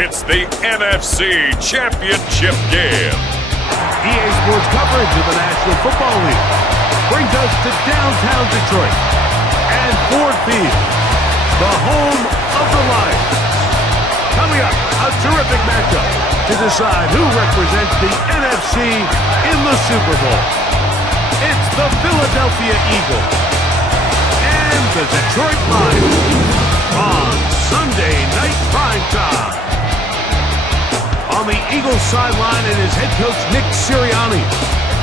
It's the NFC Championship Game. EA Sports coverage of the National Football League brings us to downtown Detroit and Ford Field, the home of the Lions. Coming up, a terrific matchup to decide who represents the NFC in the Super Bowl. It's the Philadelphia Eagles and the Detroit Lions on Sunday Night Primetime. On the Eagles sideline and his head coach Nick Sirianni.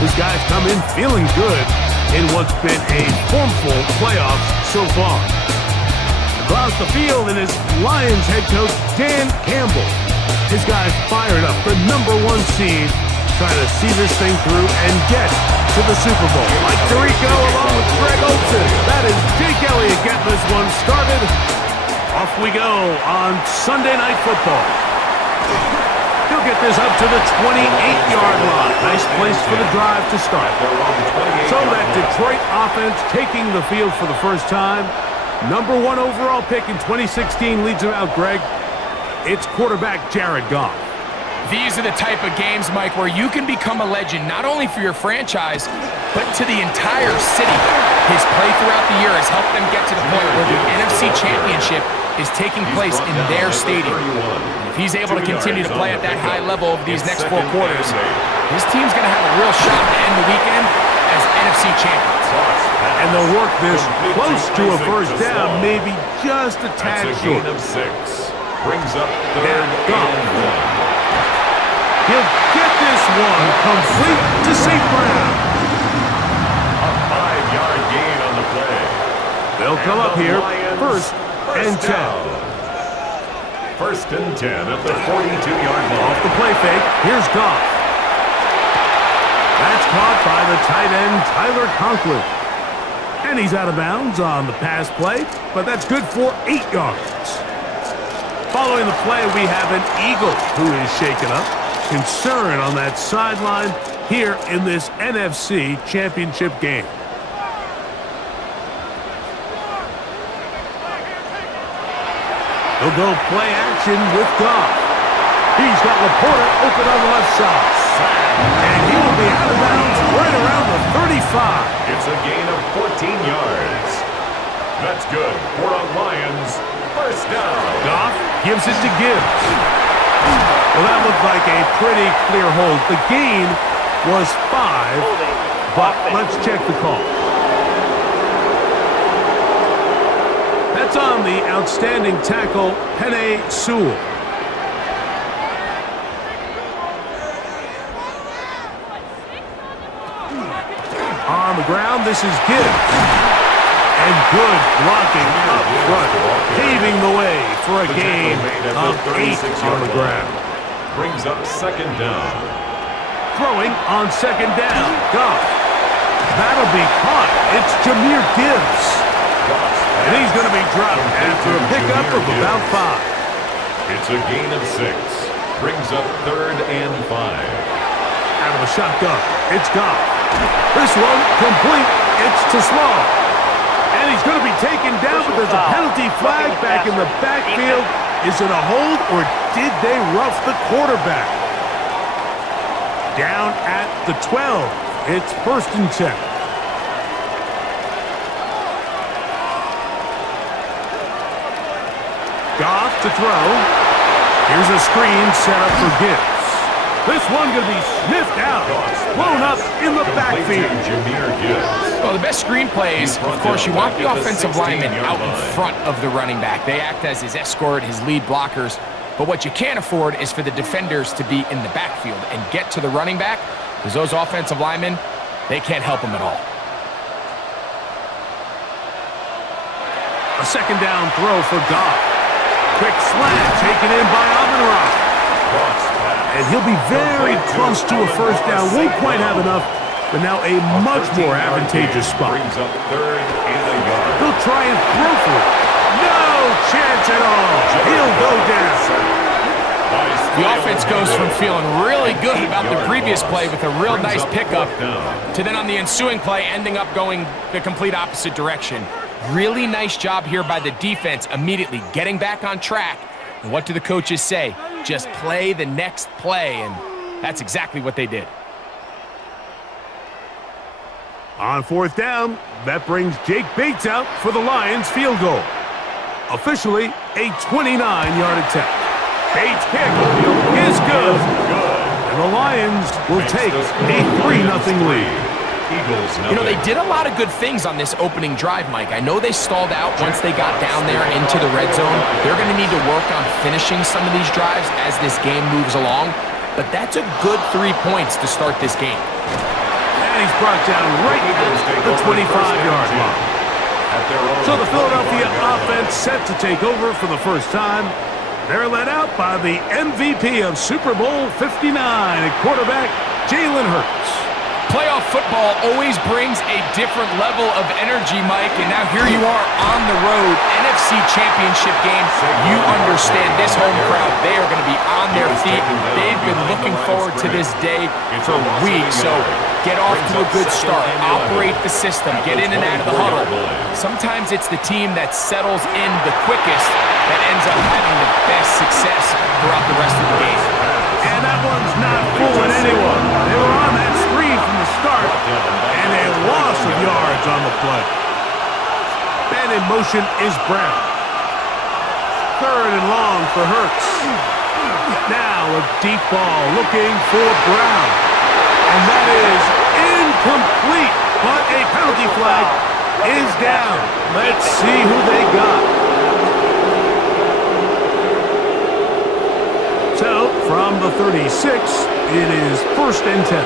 His guys come in feeling good in what's been a formful playoffs so far. Across the field and his Lions head coach Dan Campbell. His guys fired up, the #1 seed, trying to see this thing through and get to the Super Bowl. Mike Tirico along with Greg Olsen. That is Jake Elliott getting this one started. Off we go on Sunday Night Football. He'll get this up to the 28-yard line. Nice place for the drive to start. So that Detroit offense taking the field for the first time. #1 overall pick in 2016 leads him out, Greg. It's quarterback Jared Goff. These are the type of games, Mike, where you can become a legend, not only for your franchise, but to the entire city. His play throughout the year has helped them get to the point where the NFC Championship is taking place in their stadium. And if he's able to continue to play at that high level over these next 4 quarters, his team's going to have a real shot to end the weekend as NFC champions. And they'll work this close to a first down, maybe just a tad short. Brings up third and 1. He'll get this one complete to St. Brown. A 5-yard gain on the play. They'll come up here, first and 10. First and 10 at the 42-yard line. Off the play fake, here's Goff. That's caught by the tight end, Tyler Conklin. And he's out of bounds on the pass play, but that's good for 8 yards. Following the play, we have an Eagle who is shaken up. Concern on that sideline here in this NFC Championship game. He'll go play action with Goff. He's got Laporta open on the left side. And he will be out of bounds right around the 35. It's a gain of 14 yards. That's good for the Lions. First down. Goff gives it to Gibbs. Well, that looked like a pretty clear hold. The gain was 5, but let's check the call. That's on the outstanding tackle, Penei Sewell. On the ground, this is Gibbs. And good blocking up front, paving the way for a gain of 8 on the ground. Brings up second down. Throwing on second down. Goff. That'll be caught. It's Jahmyr Gibbs. And he's going to be dropped after a pickup of about 5. It's a gain of 6. Brings up third and 5. Out of a shotgun. It's Goff. This one complete. It's too small. And he's going to be taken down, but there's a penalty flag back in the backfield. Is it a hold, or did they rough the quarterback? Down at the 12. It's first and 10. Goff to throw. Here's a screen set up for Gibbs. This one going to be sniffed out, blown up in the backfield. Well, the best screen plays, of course, you want the offensive lineman out in front of the running back. They act as his escort, his lead blockers. But what you can't afford is for the defenders to be in the backfield and get to the running back, because those offensive linemen, they can't help him at all. A second down throw for Goff. Quick slant taken in by Amon-Ra. And he'll be very close to a first down. Won't quite have enough, but now a much more advantageous spot. He'll try and throw for it. No chance at all. He'll go down. The offense goes from feeling really good about the previous play with a real nice pickup to then on the ensuing play ending up going the complete opposite direction. Really nice job here by the defense immediately getting back on track. And what do the coaches say? just play the next play, and that's exactly what they did. On fourth down, that brings Jake Bates out for the Lions field goal. Officially a 29-yard attempt. Bates' kick is good. And the Lions will take a 3-0 lead. You know, they did a lot of good things on this opening drive, Mike. I know they stalled out once they got down there into the red zone. They're going to need to work on finishing some of these drives as this game moves along. But that's a good 3 points to start this game. And he's brought down right at the 25-yard line. So the Philadelphia offense set to take over for the first time. They're led out by the MVP of Super Bowl 59 at quarterback, Jalen Hurts. Playoff football always brings a different level of energy, Mike, and now here you are on the road, NFC Championship Game. You understand this home crowd, they are going to be on their feet. They've been looking forward to this day for weeks, so get off to a good start, operate the system, get in and out of the huddle. Sometimes it's the team that settles in the quickest that ends up having the best success throughout the rest of the game. And that one's not fooling anyone. They were on that screen from the start, and a loss of yards on the play. And in motion is Brown. Third and long for Hurts. Now a deep ball looking for Brown. And that is incomplete, but a penalty flag is down. Let's see who they got. So, from the 36, it is 1st and 10.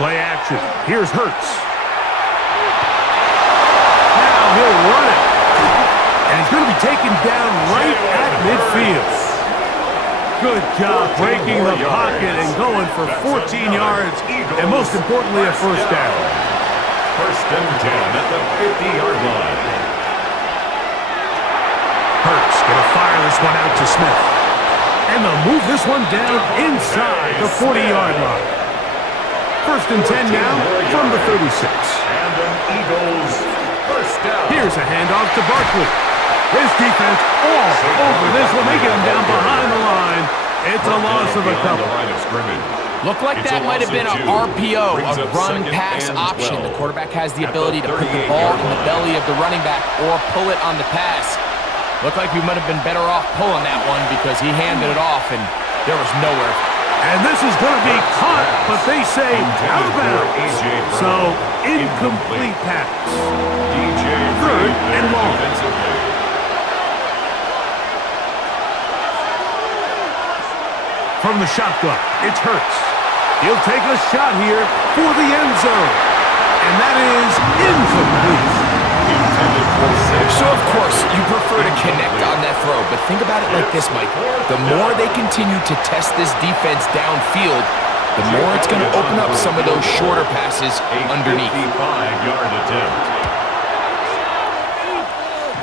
Play action. Here's Hurts. Now he'll run it. And he's going to be taken down right at midfield. Good job breaking the pocket and going for 14 yards, and most importantly, a first down. 1st and 10 at the 50-yard line. Hurts going to fire this one out to Smith. And they'll move this one down inside the 40-yard line. 1st and 10 now from the 36. And an Eagles first down. Here's a handoff to Barkley. His defense all over this one. They get him down behind the line. It's a loss of a couple. Looked like that might have been an RPO, a run-pass option. The quarterback has the ability to put the ball in the belly of the running back or pull it on the pass. Looked like we might have been better off pulling that one because he handed it off and there was nowhere. And this is going to be caught, but they say out of bounds. So, incomplete pass. 3rd and long. From the shotgun, it's Hurts. He'll take a shot here for the end zone. And that is incomplete. So, of course, you prefer to connect on that throw, but think about it like this, Mike. The more they continue to test this defense downfield, the more it's going to open up some of those shorter passes underneath. 55-yard attempt.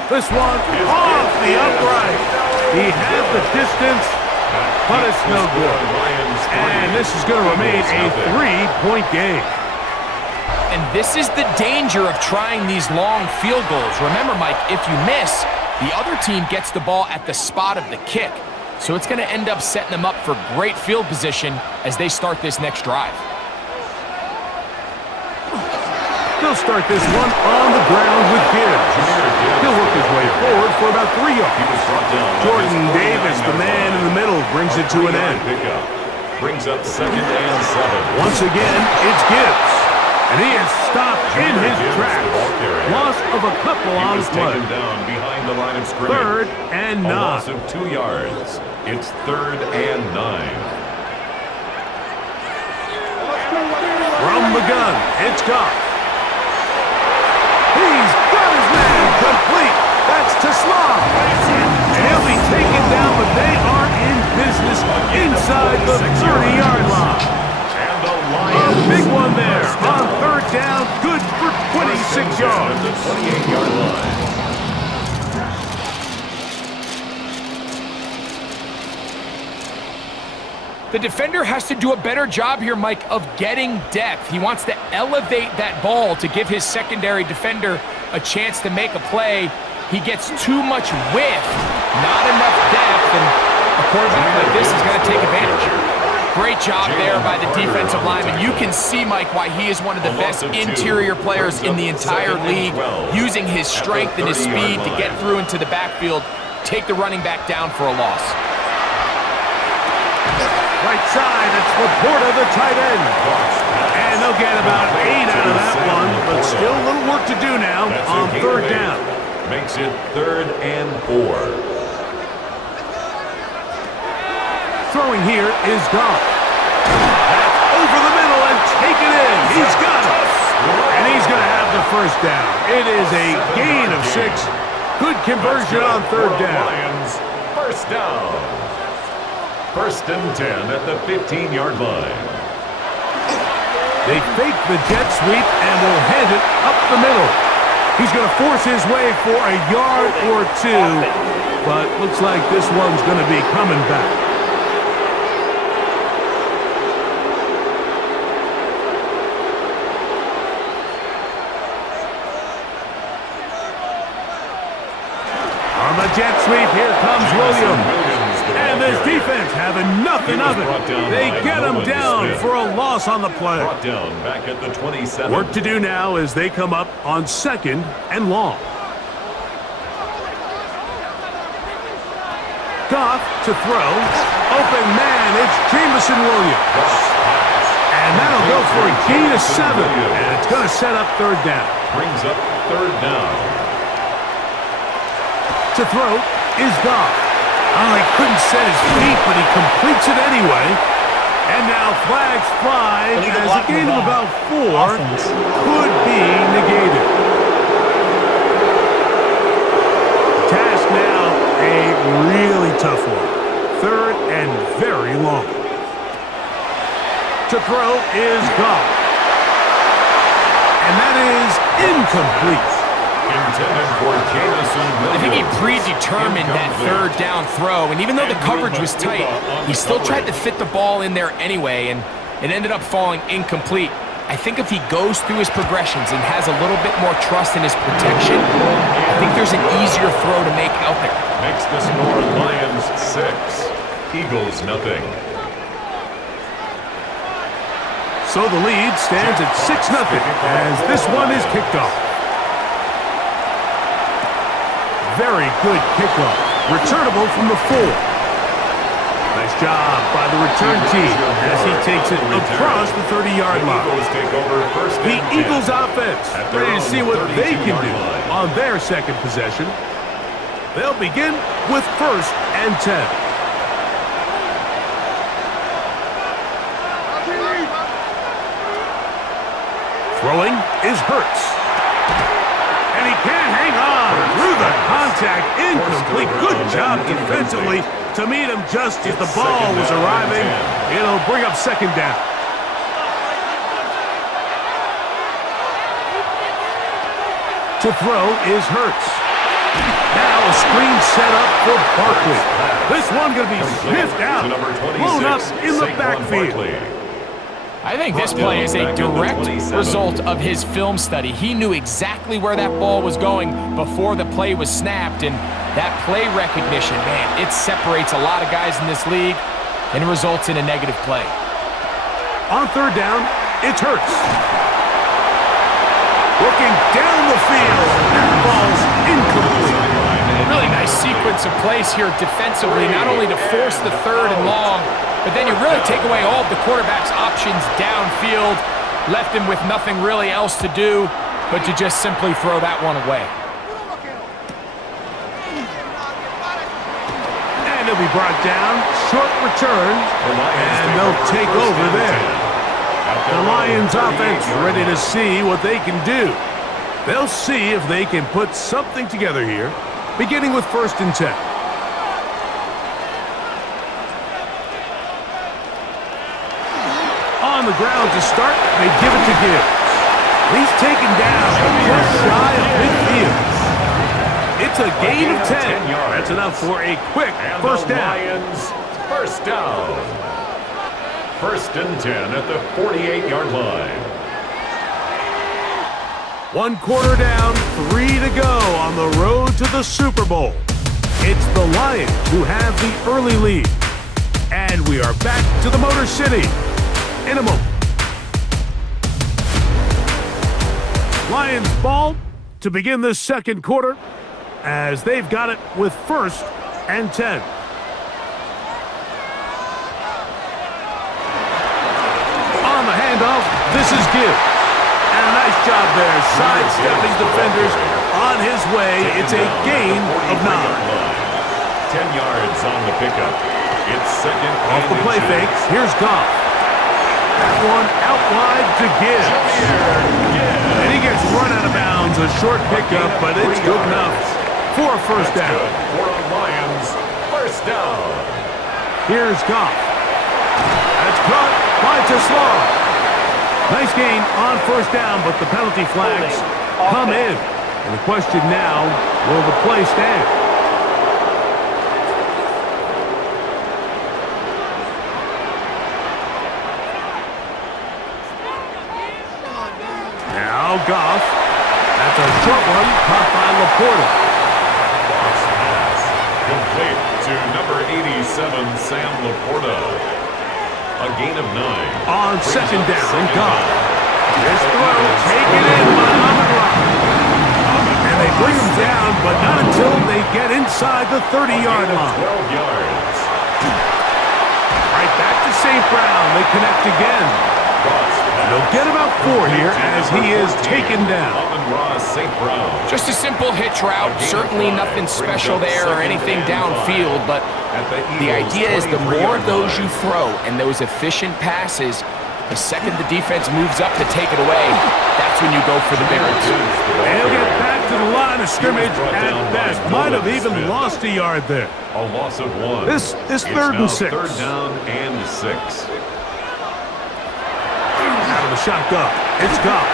This one off the upright. He had the distance, but it's no good. And this is going to remain a 3-point game. And this is the danger of trying these long field goals. Remember, Mike, if you miss, the other team gets the ball at the spot of the kick. So it's going to end up setting them up for great field position as they start this next drive. They'll start this one on the ground with Gibbs. He'll work his way forward for about 3 yards. Jordan Davis, the man in the middle, brings it to an end. Brings up 2nd and 7. Once again, it's Gibbs. And he is stopped in his tracks. Loss of a couple on the play. Down behind the line of scrimmage. 3rd and 9. A loss of 2 yards. It's 3rd and 9. From the gun, it's Goff. He's got his man complete. That's to Slav. And he'll be taken down, but they are in business inside the 30-yard line. A big one there on 3rd down, good for 26 yards. The 28-yard line. The defender has to do a better job here, Mike, of getting depth. He wants to elevate that ball to give his secondary defender a chance to make a play. he gets too much width, not enough depth, and a quarterback like this is going to take advantage. Great job there by the defensive lineman. You can see, Mike, why he is one of the best interior players in the entire league, using his strength and his speed to get through into the backfield, take the running back down for a loss. Right side, it's Laporta, the tight end. And they'll get about 8 out of that one, but still a little work to do now on third down. Makes it 3rd and 4. Throwing here is Goff. That's over the middle and taken in. He's got it. And he's going to have the first down. It is a gain of 6. Good conversion on third down. Lions, first down. 1st and 10 at the 15-yard line. They fake the jet sweep and will hand it up the middle. He's going to force his way for a yard or 2, but looks like this one's going to be coming back. On the jet sweep, here comes Williams. And this defense having nothing of it. They get him down for a loss on the play. Brought down back at the 27. Work to do now as they come up on 2nd and long. Goff to throw. Open man, it's Jameson Williams. And that'll go for a gain of 7. And it's going to set up third down. Brings up 3rd down. To throw is Goff. Oh, he couldn't set his feet, but he completes it anyway. And now flags fly as a gain of about 4 could be negated. Task now a really tough one. 3rd and very long. To throw is Goff. And that is incomplete. I think he predetermined that third down throw, and even though the coverage was tight, he still tried to fit the ball in there anyway, and it ended up falling incomplete. I think if he goes through his progressions and has a little bit more trust in his protection, I think there's an easier throw to make out there. Makes the score Lions 6, Eagles nothing. So the lead stands at 6-0 as this one is kicked off. Very good kickoff. Returnable from the 4. Nice job by the return team as he takes it across the 30-yard line. The Eagles offense ready to see what they can do on their second possession. They'll begin with 1st and 10. Throwing is Hurts. And he can't hang on through the contact. Incomplete. Good job defensively to meet him just as the ball was arriving. It'll bring up 2nd down. To throw is Hurts. Now a screen set up for Barkley. This one going to be sniffed out, blown up in the backfield. I think this play is a direct result of his film study. He knew exactly where that ball was going before the play was snapped, and that play recognition, man, it separates a lot of guys in this league and results in a negative play. On third down, it's Hurts. Looking down the field, that ball's incomplete. Really nice sequence of plays here defensively, not only to force the 3rd and long, but then you really take away all of the quarterback's options downfield, left him with nothing really else to do but to just simply throw that one away. And he'll be brought down, short return, and they'll take over there. The Lions offense ready to see what they can do. They'll see if they can put something together here, beginning with 1st and 10. On the ground to start, they give it to Gibbs. He's taken down just shy of midfield. It's a gain of 10. That's enough for a quick first down. Lions, first down. 1st and 10 at the 48-yard line. 1 quarter down, 3 to go on the road to the Super Bowl. It's the Lions who have the early lead. And we are back to the Motor City in a moment. Lions ball to begin this second quarter as they've got it with 1st and 10. On the handoff, this is Gibbs. And a nice job there, sidestepping defenders on his way. It's a gain of 9. 10 yards on the pickup. It's second. Off the play fake, here's Goff. That one out wide to Gibbs. And he gets run out of bounds. A short pickup, but it's good enough for a first down. For the Lions, first down. Here's Goff. That's caught by Tesla. Nice gain on first down, but the penalty flags come in. And the question now, will the play stand? Now Goff. That's a short one caught by Laporta. Goff's pass complete to number 87, Sam Laporta. A gain of 9. On second down, Goff. His throw taken in by Amon-Ra. And they bring him down, but not until they get inside the 30-yard line. 12 yards. Right back to St. Brown. They connect again. And they'll get about 4 here as he is taken down. St. Brown. Just a simple hitch route. Certainly nothing special there or anything downfield, but the idea is the more of those you throw and those efficient passes, the second the defense moves up to take it away, that's when you go for the big ones. They'll get back to the line of scrimmage at best. Might have even lost a yard there. A loss of 1. This is 3rd and 6. 3rd down and 6. Out of the shotgun. It's Goff.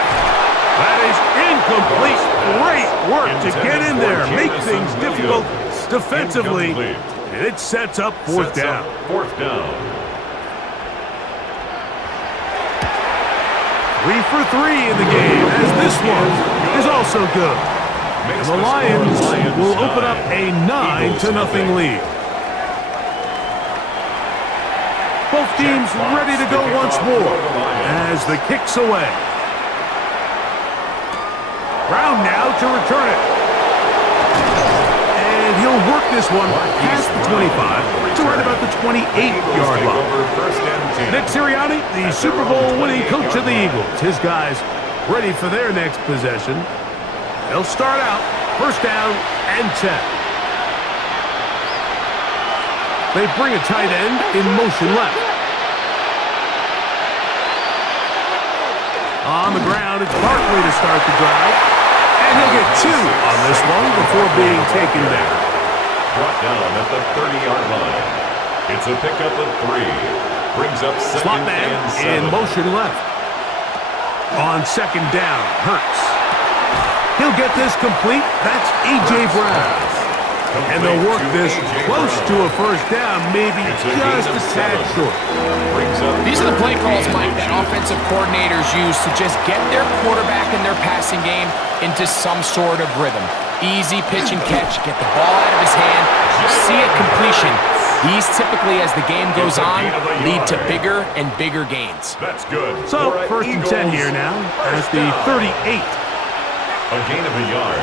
That is incomplete. Great work to get in there. Make things difficult defensively. And it sets up 4th down. 4th down. 3 for 3 in the game, as this one is also good. And the Lions will open up a 9-0 lead. Both teams ready to go once more as the kick's away. Brown now to return it. And he'll work this one past the 25 to right about the 28-yard line. Nick Sirianni, the Super Bowl winning coach of the Eagles. His guys ready for their next possession. They'll start out 1st down and 10. They bring a tight end in motion left. On the ground, it's Barkley to start the drive. And he'll get 2 on this one before being taken down. Brought down at the 30-yard line. It's a pickup of 3. Brings up second Slot man and 7. in motion left. On second down, Hurts. He'll get this complete. That's A.J. Brown. And they'll work this close to a first down, maybe just a tad short. These are the play calls, Mike, that offensive coordinators use to just get their quarterback and their passing game into some sort of rhythm. Easy pitch and catch, get the ball out of his hand, see a completion. These typically, as the game goes on, lead to bigger and bigger gains. That's good. So, 1st and 10 here now at the 38. A gain of a yard.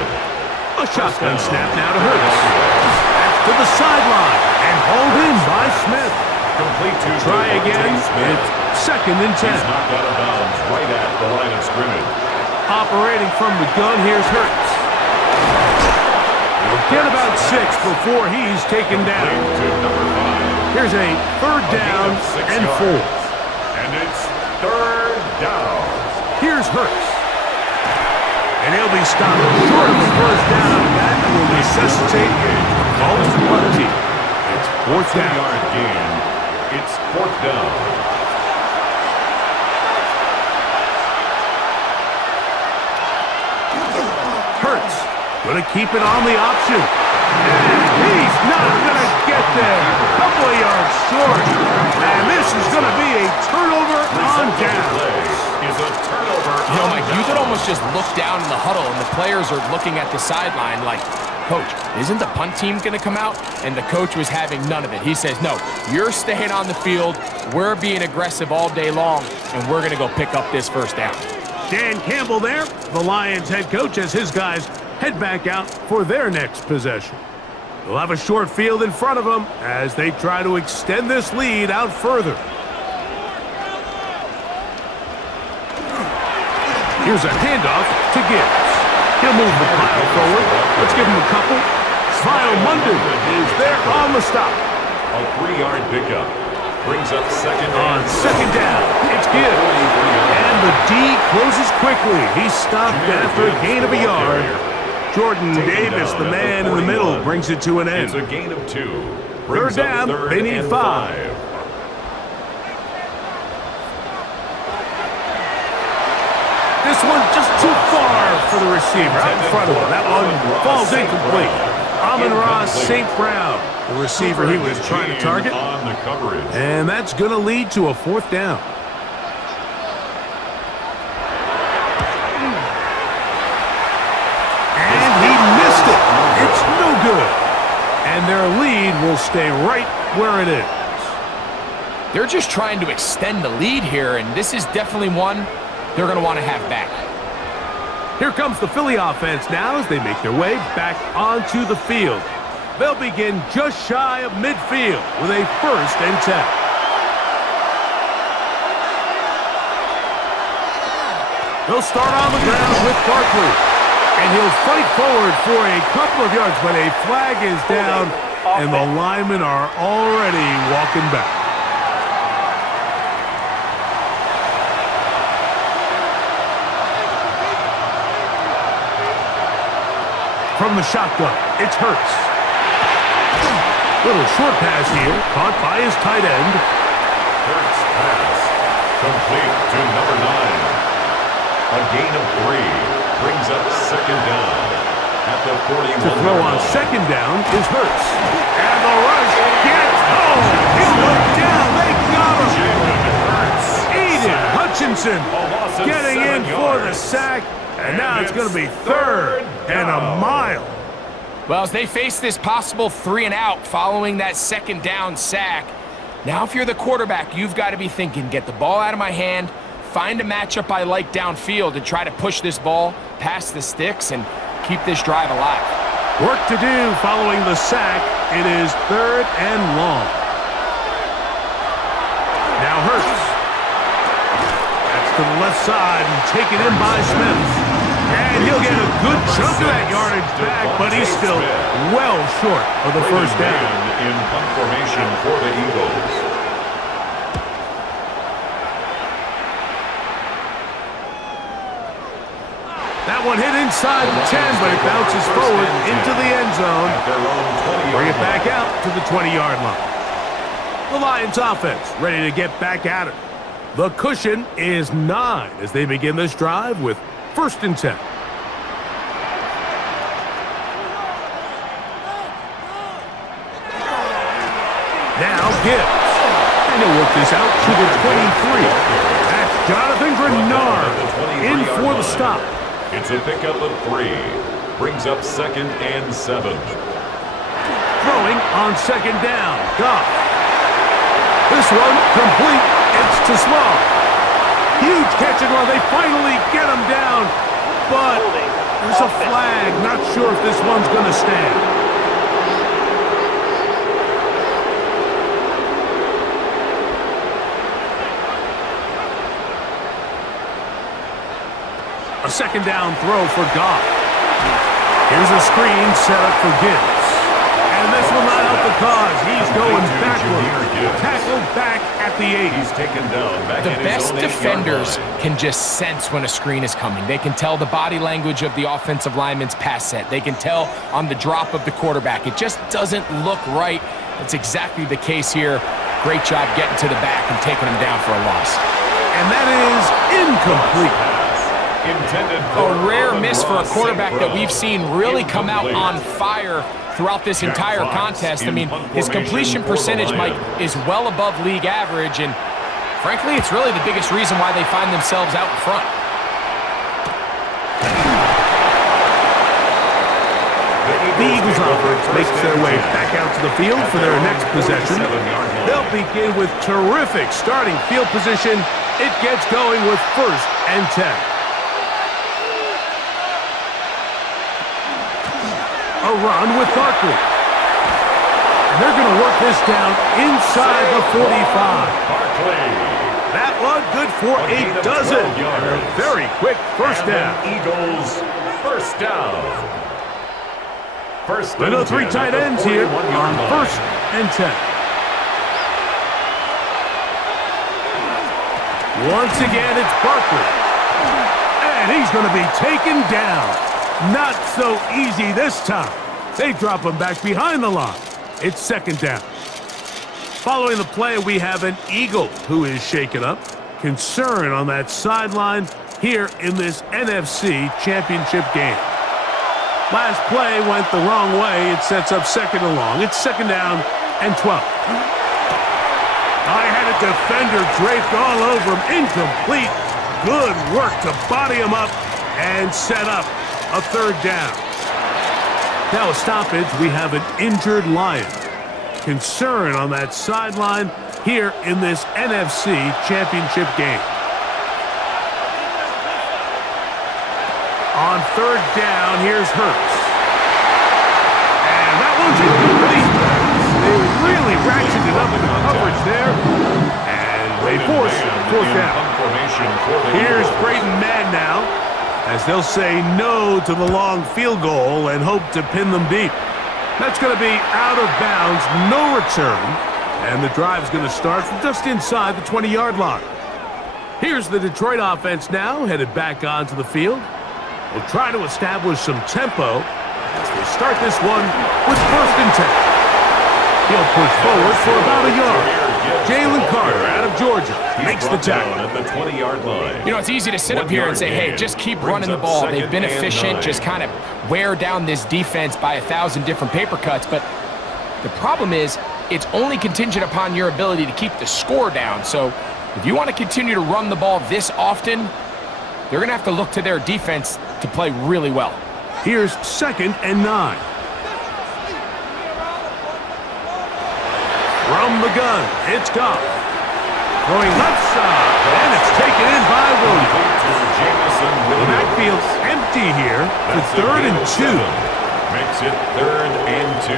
A shotgun snap now to Hurts. That's to the sideline and hauled in by Smith. Complete to Try again. It's 2nd and 10. He's knocked out of bounds right at the line of scrimmage. Operating from the gun, here's Hurts. He'll get about 6 before he's taken down. Here's a 3rd down and 4. And it's 3rd down. Here's Hurts. And he'll be stopped short of the first down. That will necessitate a call to penalty. It's 4th down. 2-yard gain. It's 4th down. Hurts going to keep it on the option. And he's not going to get there. A couple of yards short. And this is going to be a turnover on downs. is a turnover. You know, Mike, you could almost just look down in the huddle, and the players are looking at the sideline like, Coach, isn't the punt team going to come out? And the coach was having none of it. He says, no, you're staying on the field. We're being aggressive all day long, and we're going to go pick up this first down. Dan Campbell there, the Lions head coach, as his guys head back out for their next possession. They'll have a short field in front of them as they try to extend this lead out further. Here's a handoff to Gibbs. He'll move the pile forward. Let's give him a couple. Smile Munden is there on the stop. A 3-yard pickup. Brings up second on second down. It's Gibbs. And the D closes quickly. He's stopped after a gain of a yard. Jordan Davis, the man in the middle, brings it to an end. It's a gain of 2. Third down, they need 5. This one just too far for the receiver. Out in front of him. That one falls incomplete. Amon-Ra St. Brown, the receiver he was trying to target. On the coverage. And that's going to lead to a 4th down. And he missed it. It's no good. And their lead will stay right where it is. They're just trying to extend the lead here, and this is definitely one they're going to want to have back. Here comes the Philly offense now as they make their way back onto the field. They'll begin just shy of midfield with a 1st and 10. They'll start on the ground with Barkley. And he'll fight forward for a couple of yards, but a flag is down, and the linemen are already walking back. From the shotgun, it's Hurts. Little short pass here, caught by his tight end. Hurts pass, complete to number 9. A gain of 3, brings up second down at the 41. To throw on second down is Hurts. And the rush gets home. He looked down, they got him. Jalen Hurts. Aiden Hutchinson getting in for the sack. And now it's going to be 3rd and a mile. Well, as they face this possible 3 and out following that second down sack, now if you're the quarterback, you've got to be thinking, get the ball out of my hand, find a matchup I like downfield, and try to push this ball past the sticks and keep this drive alive. Work to do following the sack. It is 3rd and long. Now Hurts. That's to the left side and taken in by Smith. And he'll get a good chunk of that yardage back, but he's still well short of the first down. In punt formation for the Eagles. That one hit inside the 10, but it bounces forward into the end zone. Bring it back out to the 20-yard line. The Lions offense ready to get back at it. The cushion is 9 as they begin this drive with 1st and 10. Now Gibbs. And he'll work this out to the 23. That's Jonathan Grenard in for the stop. It's a pickup of 3. Brings up second and 7. Throwing on second down. Goff. This one complete. It's to Small. Huge catch and run. They finally get him down. But there's a flag. Not sure if this one's going to stand. A second down throw for Goff. Here's a screen set up for Gibbs. And this will not help the cause. He's going backward. Tackled back at the 8. He's taken down back The at his best own defenders 8-yard line. can just sense when a screen is coming. They can tell the body language of the offensive lineman's pass set. They can tell on the drop of the quarterback. It just doesn't look right. That's exactly the case here. Great job getting to the back and taking him down for a loss. And that is incomplete. A rare miss for a quarterback that we've seen really come out on fire throughout this entire contest. I mean, his completion percentage, Mike, is well above league average, and Frankly, it's really the biggest reason why they find themselves out in front. The Eagles offense makes their way back out to the field for their next possession. They'll begin with terrific starting field position. It gets going with 1st and 10. A run with Barkley. And they're going to work this down inside the 45. That one good for a dozen. And a very quick first down. Eagles first down. We know 3 tight ends here on 1st and 10. Once again, it's Barkley. And he's going to be taken down. Not so easy this time. They drop him back behind the line. It's 2nd down. Following the play, we have an Eagle who is shaken up. Concern on that sideline here in this NFC Championship game. Last play went the wrong way. It sets up 2nd and long. It's 2nd down and 12. I had a defender draped all over him. Incomplete. Good work to body him up and set up a 3rd down. Now a stoppage. We have an injured Lion. Concern on that sideline here in this NFC Championship game. On 3rd down, here's Hurts. And that one's incomplete. They really ratcheted up the coverage there. And they force 4th down. Here's Brayton Madden now, as they'll say no to the long field goal and hope to pin them deep. That's going to be out of bounds, no return. And the drive's going to start from just inside the 20-yard line. Here's the Detroit offense now, headed back onto the field. Will try to establish some tempo as they start this one with 1st and 10. He'll push forward for about a yard. Jalen Carter out of Georgia makes the tackle. At the 20-yard line. You know, it's easy to sit up here and say, hey, just keep running the ball. They've been efficient, just kind of wear down this defense by 1,000 different paper cuts. But the problem is it's only contingent upon your ability to keep the score down. So if you want to continue to run the ball this often, they're going to have to look to their defense to play really well. Here's 2nd and 9. From the gun, it's Goff. Going left side, and it's taken in by Williams. The backfield's empty here for 3rd and 2. Makes it 3rd and 2.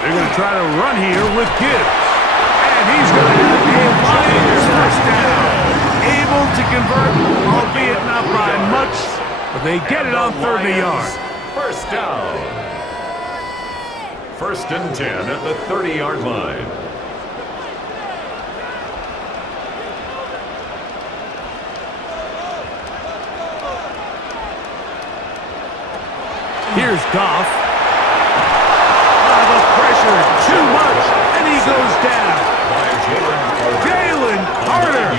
They're going to try to run here with Gibbs. And he's going to have a Lions first down. Able to convert, albeit not by much, but they get it on 3rd and yard. First down. 1st and 10 at the 30-yard line. Here's Goff. The pressure, too much, and he goes down. Jalen Carter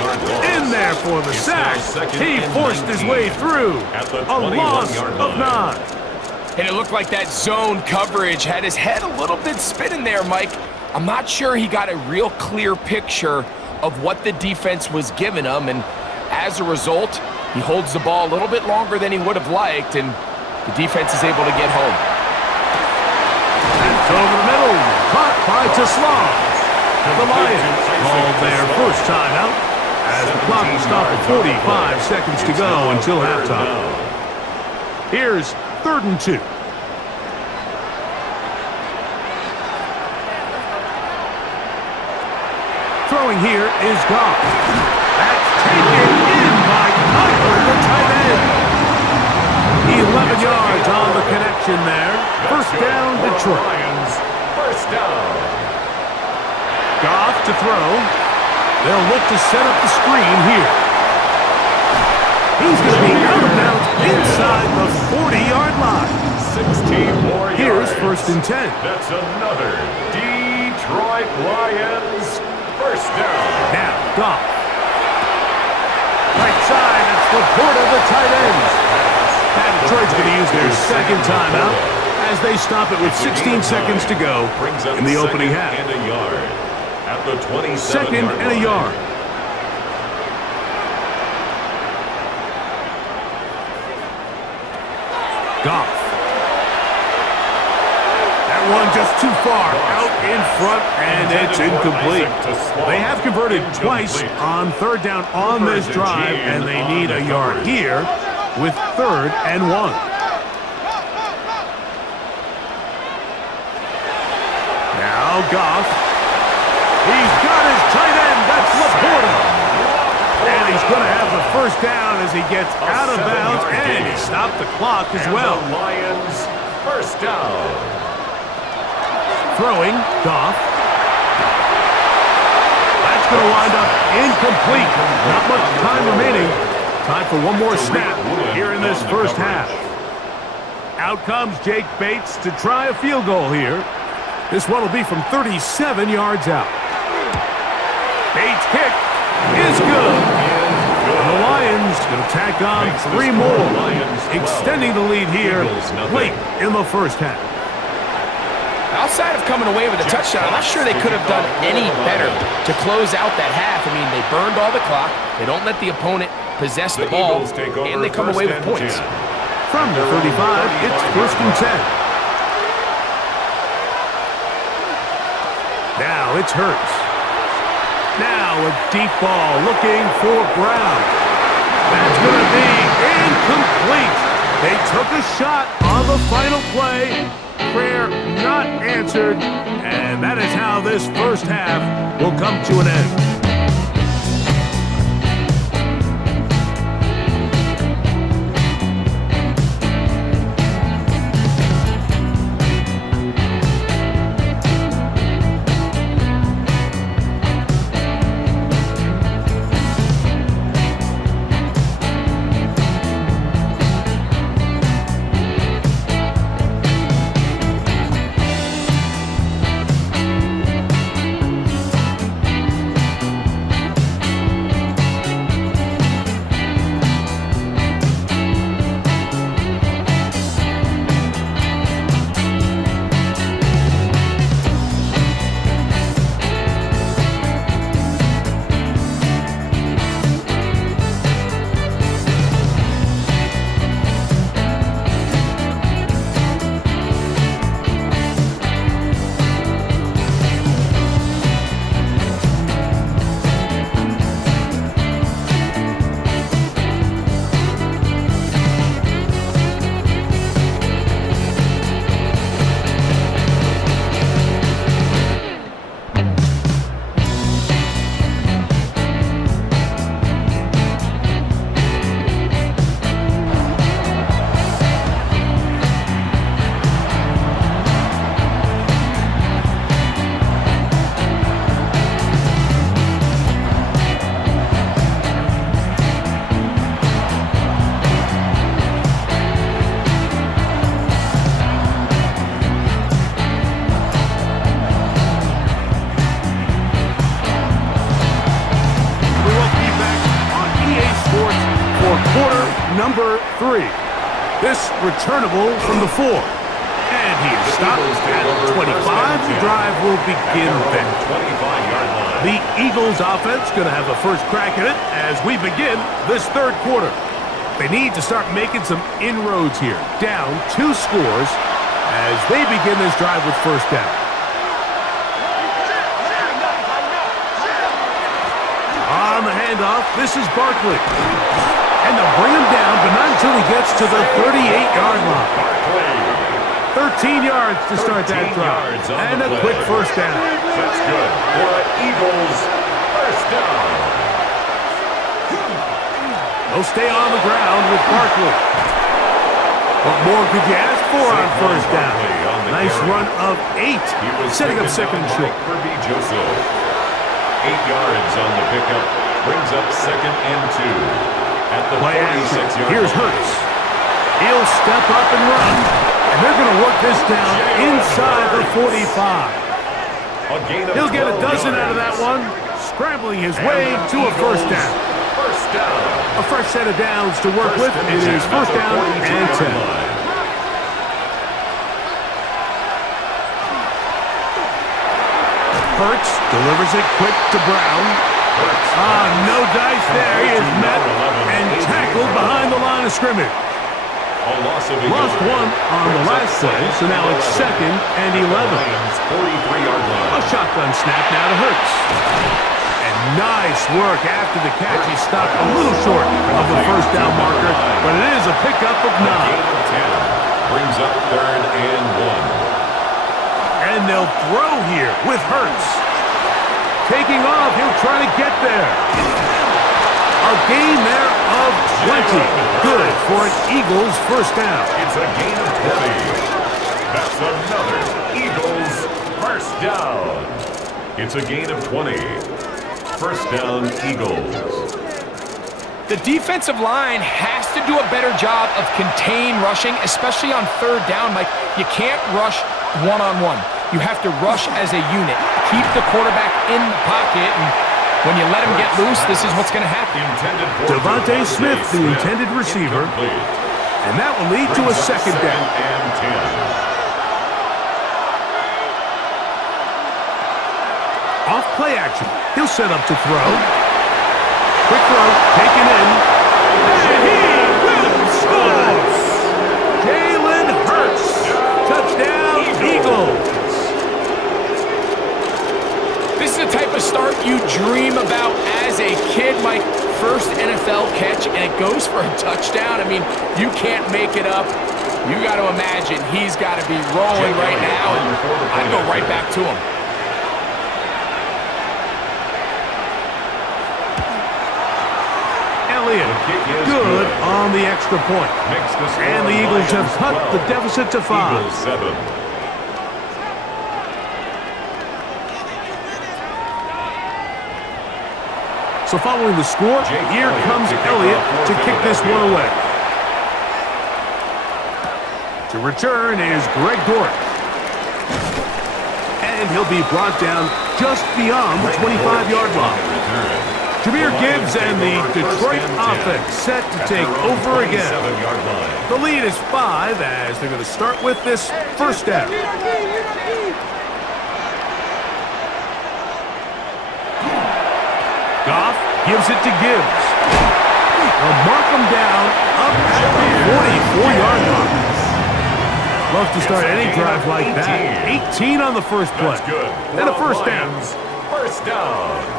in there for the sack. He forced his way through. A loss of 9. And it looked like that zone coverage had his head a little bit spinning there, Mike. I'm not sure he got a real clear picture of what the defense was giving him, and as a result, he holds the ball a little bit longer than he would have liked, and the defense is able to get home. That's over the middle, caught by Teslam. The Lions called their first timeout as the clock will stop at 45 seconds to go until halftime. Here's 3rd and 2. Throwing here is Goff. That's taken in by Conklin, the tight end. 11 yards on the connection there. First down, Detroit. First down. Goff to throw. They'll look to set up the screen here. He's going to be out of bounds inside the 40-yard line. 16 more Here's yards. 1st and 10. That's another Detroit Lions first down. Now, Goff. Right side, it's Laporta, the tight end. Now Detroit's going to use their second timeout as they stop it with 16 seconds to go in the opening half. And a yard at the 27-yard Second and a yard. Goff. That one just too far out in front, and it's incomplete. They have converted twice on third down on this drive, and they need a yard here with 3rd and 1. Now Goff. He's got his tight end. That's Laporta. And he's going to have the first down as he gets out of bounds, and he stopped the clock as well. The Lions first down. Throwing, Goff. That's going to wind up incomplete. Not much time remaining. Time for one more snap here in this first half. Out comes Jake Bates to try a field goal here. This one will be from 37 yards out. Bates' kick is good. And the Lions going to tack on 3 more, extending the lead here late in the first half. Outside of coming away with a touchdown, I'm not sure they could have done any better to close out that half. I mean, they burned all the clock. They don't let the opponent possess the ball, and they come away with points. From the 35, it's 1st and 10. Now it's Hurts. Now a deep ball looking for Brown. That's going to be incomplete. They took a shot on the final play. Prayer not answered. And that is how this first half will come to an end. Number 3. This returnable from the 4. And he is stopped at 25. The drive will begin then. The Eagles offense going to have the first crack at it as we begin this third quarter. They need to start making some inroads here. Down 2 scores as they begin this drive with first down. On the handoff, this is Barkley. And they'll bring him down, but not until he gets to the 38-yard line. 13 yards to start that drive. And a quick first down. That's good for an Eagles first down. They'll stay on the ground with Barkley. What more could you ask for on first down? Nice run of 8, setting up second and short. 8 yards on the pickup, brings up 2nd and 2. At the 46-yard Here's Hurts. He'll step up and run. And they're going to work this down inside the 45. He'll get a dozen out of that one, scrambling his way to a first down. down. A fresh set of downs to work with. It is first down and 10. Hurts delivers it quick to Brown. No dice there. He is met and tackled behind the line of scrimmage. Lost one on the last play, so now it's second and 11. A shotgun snap now to Hurts. And nice work after the catch. He stopped a little short of the first down marker, but it is a pickup of 9. Brings up third and 1. And they'll throw here with Hurts. Taking off, he'll try to get there. A gain there of 20. Good for an Eagles first down. It's a gain of 20. That's another Eagles first down. It's a gain of 20. First down, Eagles. The defensive line has to do a better job of contain rushing, especially on third down. Like, you can't rush one-on-one. You have to rush as a unit. Keep the quarterback in the pocket, and when you let him get loose, this is what's going to happen. Devontae Smith, the intended receiver, and that will lead to a second down. Off play action. He'll set up to throw. Quick throw, taken in. And he will score! Jalen Hurts. Touchdown, Eagles. This is the type of start you dream about as a kid, Mike. First NFL catch, and it goes for a touchdown. I mean, you can't make it up. You got to imagine he's got to be rolling right now, and I'd go right back to him. Elliott, good on the extra point. And the Eagles have cut the deficit to 5. Eagles 7. So following the score, here comes Elliott to kick this one away. To return is Greg Dortch. And he'll be brought down just beyond the 25-yard line. Jahmyr Gibbs and the Detroit offense set to take over again. The lead is 5 as they're going to start with this first down. Goff gives it to Gibbs. They'll mark him down up at the 44-yard line. Love to start any drive like that. 18 on the first play. And a first down. First down.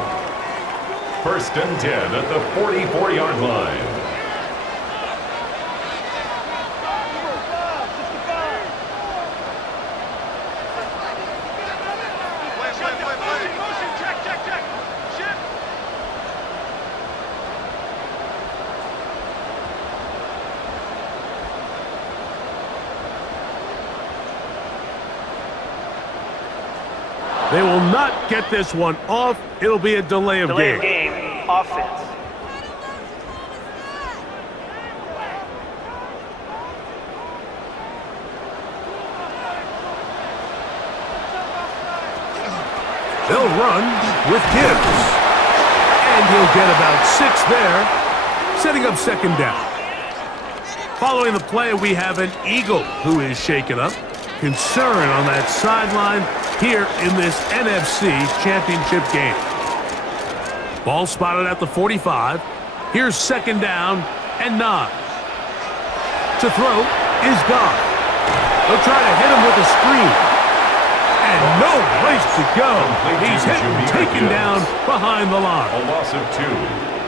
First and 10 at the 44-yard line. They will not get this one off. It'll be a delay of game. Offense. They'll run with Gibbs. And he'll get about 6 there, setting up second down. Following the play, we have an Eagle who is shaken up. Concern on that sideline here in this NFC Championship game. Ball spotted at the 45. Here's second down and 9. To throw is Goff. They'll try to hit him with a screen. And no place to go. He's hit and taken down behind the line. A loss of 2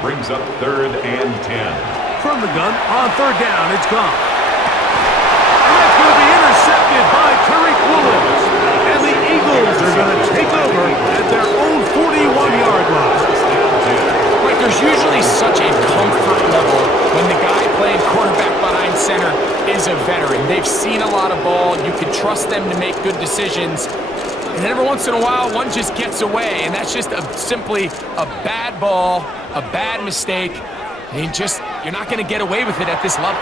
brings up third and 10. From the gun on third down, it's Goff. And that's going to be intercepted by Tariq Woolen. And the Eagles are going to take over at their own 41-yard line. Like, there's usually such a comfort level when the guy playing quarterback behind center is a veteran. They've seen a lot of ball. You can trust them to make good decisions. And every once in a while, one just gets away, and that's just simply a bad ball, a bad mistake. And you're not going to get away with it at this level.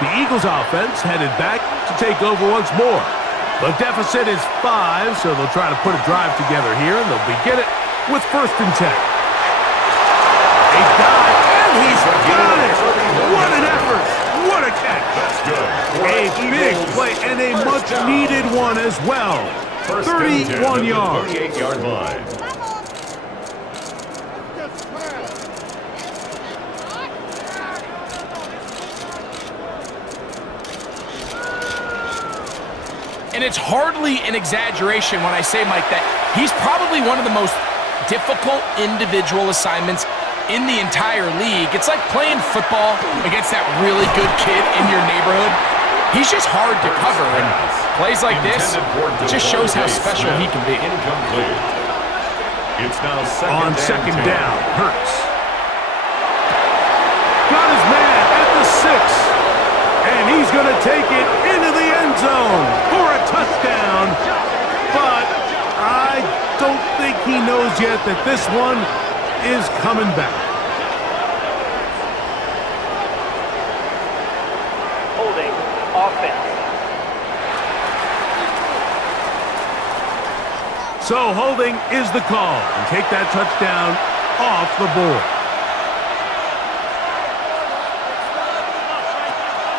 The Eagles offense headed back to take over once more. The deficit is 5, so they'll try to put a drive together here, and they'll begin it with first and 10. A dive, and he's play, and a much-needed one as well. 31 yards. 38-yard line. And it's hardly an exaggeration when I say, Mike, that he's probably one of the most difficult individual assignments in the entire league. It's like playing football against that really good kid in your neighborhood. He's just hard to cover, and plays like this just shows how special he can be. Incomplete. It's now second down, Hurts. Got his man at the 6. And he's going to take it into the end zone for a touchdown. But I don't think he knows yet that this one is coming back. Holding offense. So holding is the call. And take that touchdown off the board.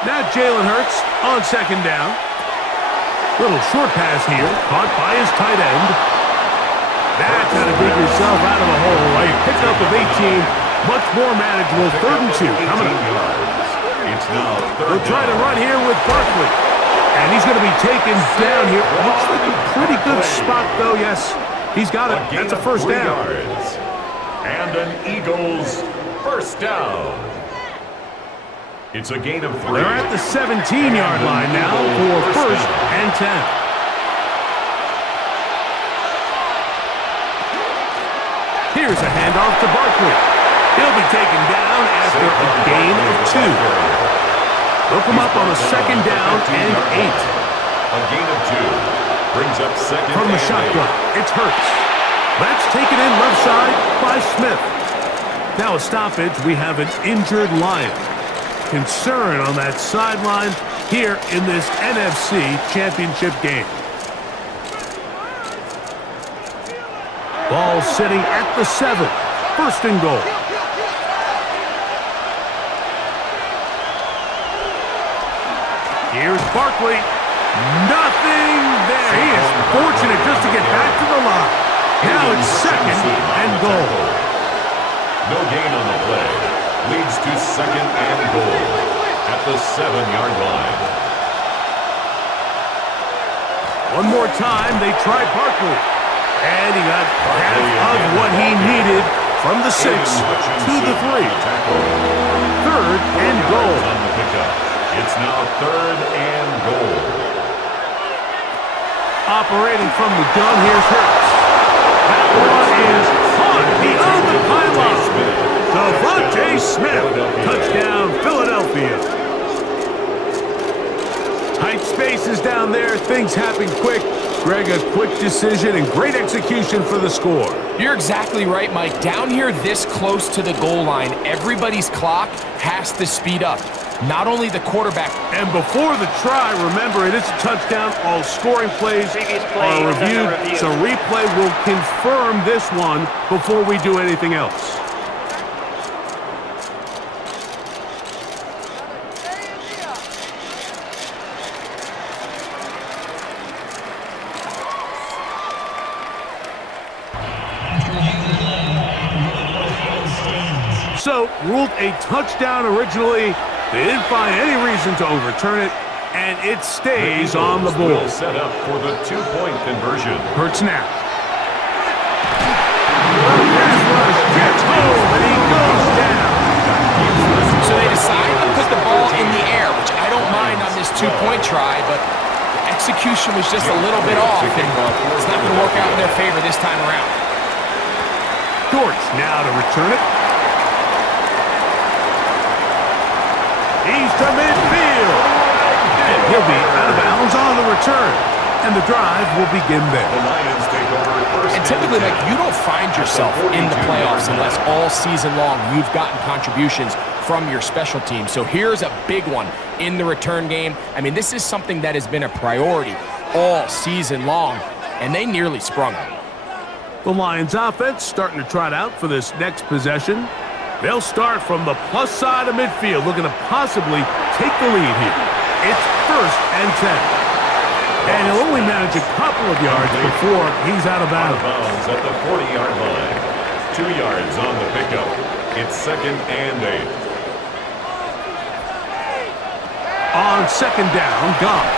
Now Jalen Hurts on second down. Little short pass here, caught by his tight end. That's how to dig yourself out of a hole. A pickup of 18, much more manageable. 3rd and 2 coming up. It's now They'll try to run here with Barkley. And he's going to be taken down here. Looks like a pretty good spot, though. Yes, he's got it. That's a first down. And an Eagles first down. It's a gain of 3. They're at the 17-yard line now for first and 10. Here's a handoff to Barkley. He'll be taken down after a gain of 2. They'll come up on a second down and 8. A gain of 2 brings up second. From the shotgun, it's Hurts. That's taken in left side by Smith. Now a stoppage. We have an injured Lion. Concern on that sideline here in this NFC Championship game. Ball sitting at the 7. First and goal. Here's Barkley. Nothing there. He is fortunate just to get back to the line. Now it's second and goal. No gain on the play. Leads to second and goal at the 7-yard line. One more time, they try Barkley. And he got half of what he needed from the 6 to the 3. 3rd and goal. On the pickup. It's now 3rd and goal. Operating from the gun, here's Hurts. That one is caught beyond the pylon. Devontae Smith, touchdown Philadelphia. Tight spaces down there, things happen quick. Greg, a quick decision and great execution for the score. You're exactly right, Mike. Down here this close to the goal line, everybody's clock has to speed up. Not only the quarterback. And before the try, remember, it is a touchdown. All scoring plays are reviewed, so replay will confirm this one before we do anything else. So, ruled a touchdown originally. They didn't find any reason to overturn it, and it stays on the board. Set up for the 2-point conversion. Hurts now. Pass rush gets home, and he goes down. So they decide to put the ball in the air, which I don't mind on this 2-point try, but the execution was just a little bit off, and it's not going to work out in their favor this time around. Dortch now to return it. He's to midfield. And he'll be out of bounds on the return. And the drive will begin there. The Lions take over first. And typically, like, you don't find yourself in the playoffs unless all season long you've gotten contributions from your special team. So here's a big one in the return game. I mean, this is something that has been a priority all season long, and they nearly sprung it. The Lions offense starting to trot out for this next possession. They'll start from the plus side of midfield, looking to possibly take the lead here. It's 1st and 10. And he'll only manage a couple of yards before he's out of bounds. At the 40-yard line. 2 yards on the pickup. It's 2nd and 8. On 2nd down, Goff.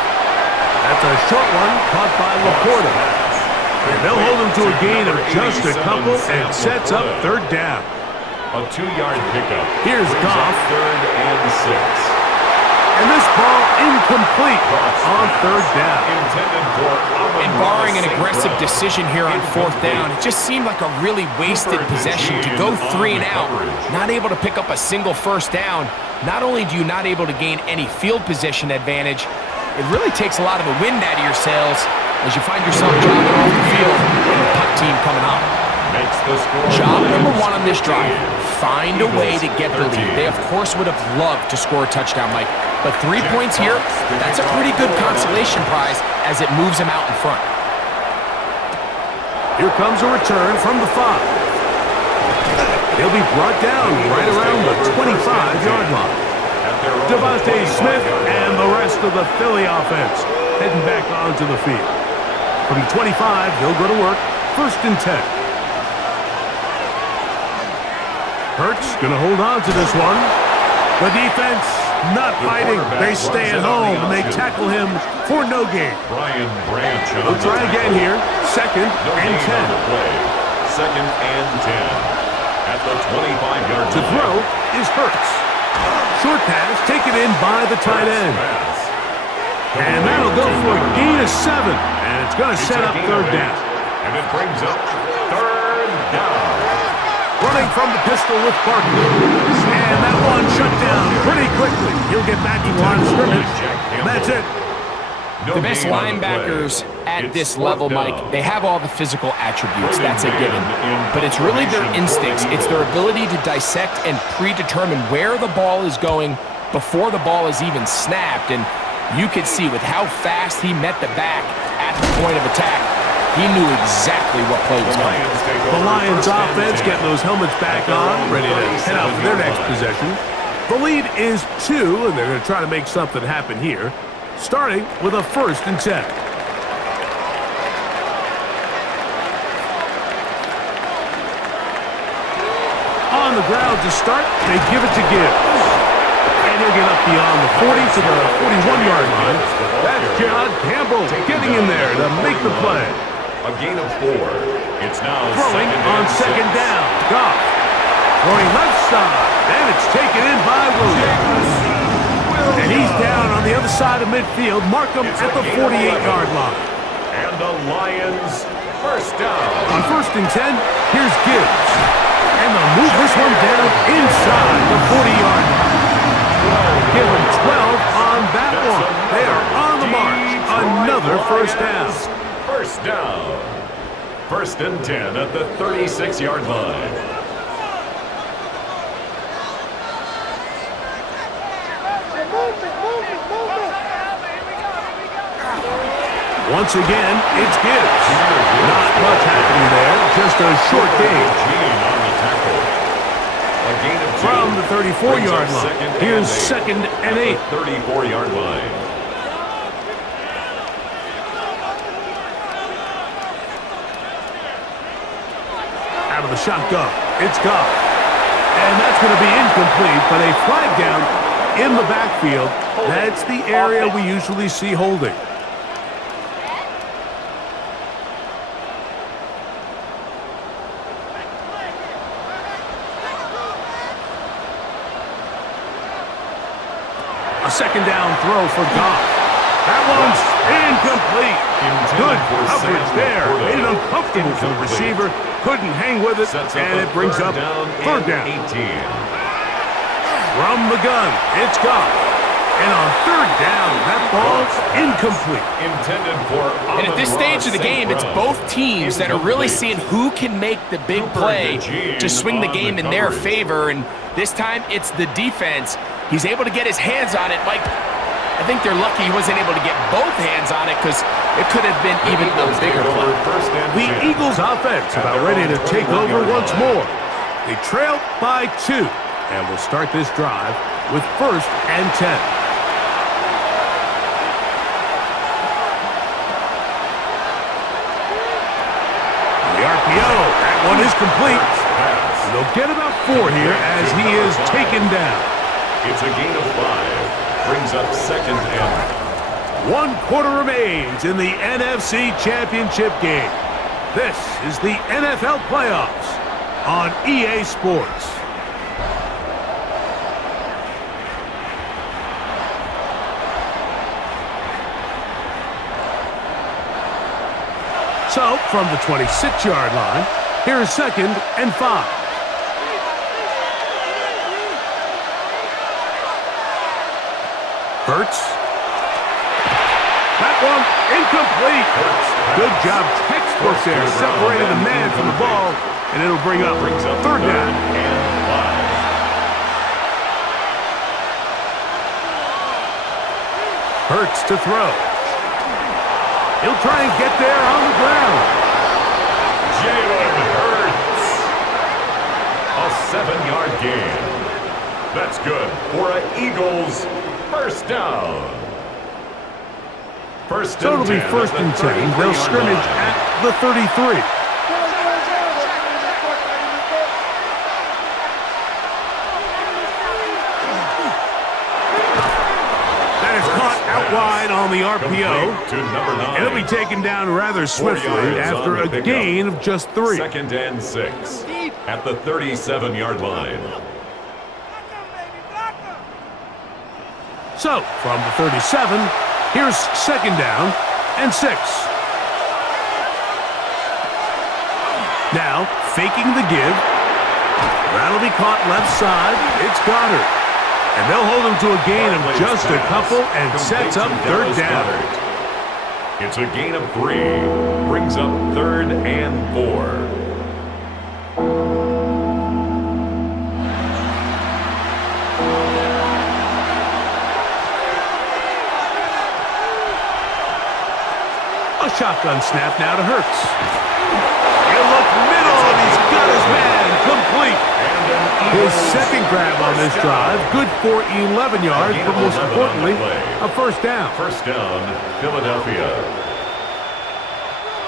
That's a short one caught by Laporta. And they'll hold him to a gain of just a couple and sets up 3rd down. A 2-yard pickup. Here's Goff. 3rd and 6. And this ball incomplete on 3rd down. And barring an aggressive decision here on 4th down, it just seemed like a really wasted possession to go 3 and out, not able to pick up a single 1st down. Not only do you not able to gain any field position advantage, it really takes a lot of the wind out of your sails as you find yourself jogging off the field and the punt team coming up. Job number 1 on this drive, find a way to get the lead. They, of course, would have loved to score a touchdown, Mike. But 3 points here, that's a pretty good consolation prize as it moves them out in front. Here comes a return from the 5. He'll be brought down right around the 25-yard line. Devontae Smith and the rest of the Philly offense heading back onto the field. From the 25, he'll go to work, 1st and 10. Hurts going to hold on to this one. The defense not fighting. They stay at home and they tackle him for no gain. We'll try again here. 2nd and 10. 2nd and 10. At the 25-yard line. To throw is Hurts. Short pass taken in by the tight end. And that'll go for a gain of 7. And it's going to set up 3rd down. And it brings up 3rd down. Running from the pistol with Barkley. And that one shut down pretty quickly. He'll get back to the line of scrimmage. That's it. The best linebackers at this level, Mike, they have all the physical attributes. That's a given. But it's really their instincts. It's their ability to dissect and predetermine where the ball is going before the ball is even snapped. And you could see with how fast he met the back at the point of attack, he knew exactly what play was coming. The Lions offense getting those helmets back on, ready to head out for their next possession. The lead is 2, and they're going to try to make something happen here, starting with a 1st and 10. On the ground to start, they give it to Gibbs. And he'll get up beyond the 40 to the 41-yard line. That's John Campbell getting in there to make the play. A gain of 4. It's now throwing on 2nd down. Goff throwing left side. And it's taken in by Williams. And he's down on the other side of midfield. Mark him at the 48-yard line. And the Lions 1st down. On 1st and 10, here's Gibbs. And they'll move this one down inside the 40-yard line. Give them 12 on that one. They are on the march. Another 1st down. 1st down. 1st and 10 at the 36-yard line. Once again, it's Gibbs. Not much happening there. Just a short gain. From the 34-yard line. Here's 2nd and 8. 34-yard line. Out of the shotgun, it's Goff. And that's going to be incomplete, but a flag down in the backfield. That's the area we usually see holding. A 2nd down throw for Goff. That one's incomplete. Good coverage there. Made it uncomfortable for the receiver. Couldn't hang with it, and it brings up 3rd down. From the gun, it's Goff. And on 3rd down, that ball's incomplete. And at this stage of the game, it's both teams that are really seeing who can make the big play to swing the game in their favor. And this time, it's the defense. He's able to get his hands on it. Mike, I think they're lucky he wasn't able to get both hands on it because it could have been even a bigger play. The Eagles offense about ready to take over once more. They trail by 2. And we'll start this drive with 1st and 10. is complete. And they'll get about 4 here as he is taken down. It's a gain of 5. Brings up second and 1 quarter remains in the NFC Championship game. This is the NFL playoffs on EA Sports. So, from the 26-yard line, here is second and 5. Hurts. That one incomplete. Good job, textbook there, separating the man from the ball, and it'll bring up third down. Hurts to throw. He'll try and get there on the ground. Jalen Hurts. A 7-yard gain. That's good for an Eagles first down. So it'll be first and 10. They'll scrimmage at the 33. That is caught out wide on the RPO. And it'll be taken down rather swiftly after a gain of just 3. Second and 6 at the 37-yard line. So, from the 37, here's second down and 6. Now, faking the give. That'll be caught left side. It's Goddard. And they'll hold him to a gain of just a couple and sets up third down. It's a gain of 3. Brings up third and 4. A shotgun snap now to Hurts. He'll look middle, and he's got his man complete. His second grab on this drive, good for 11 yards, but most importantly, a first down. First down, Philadelphia.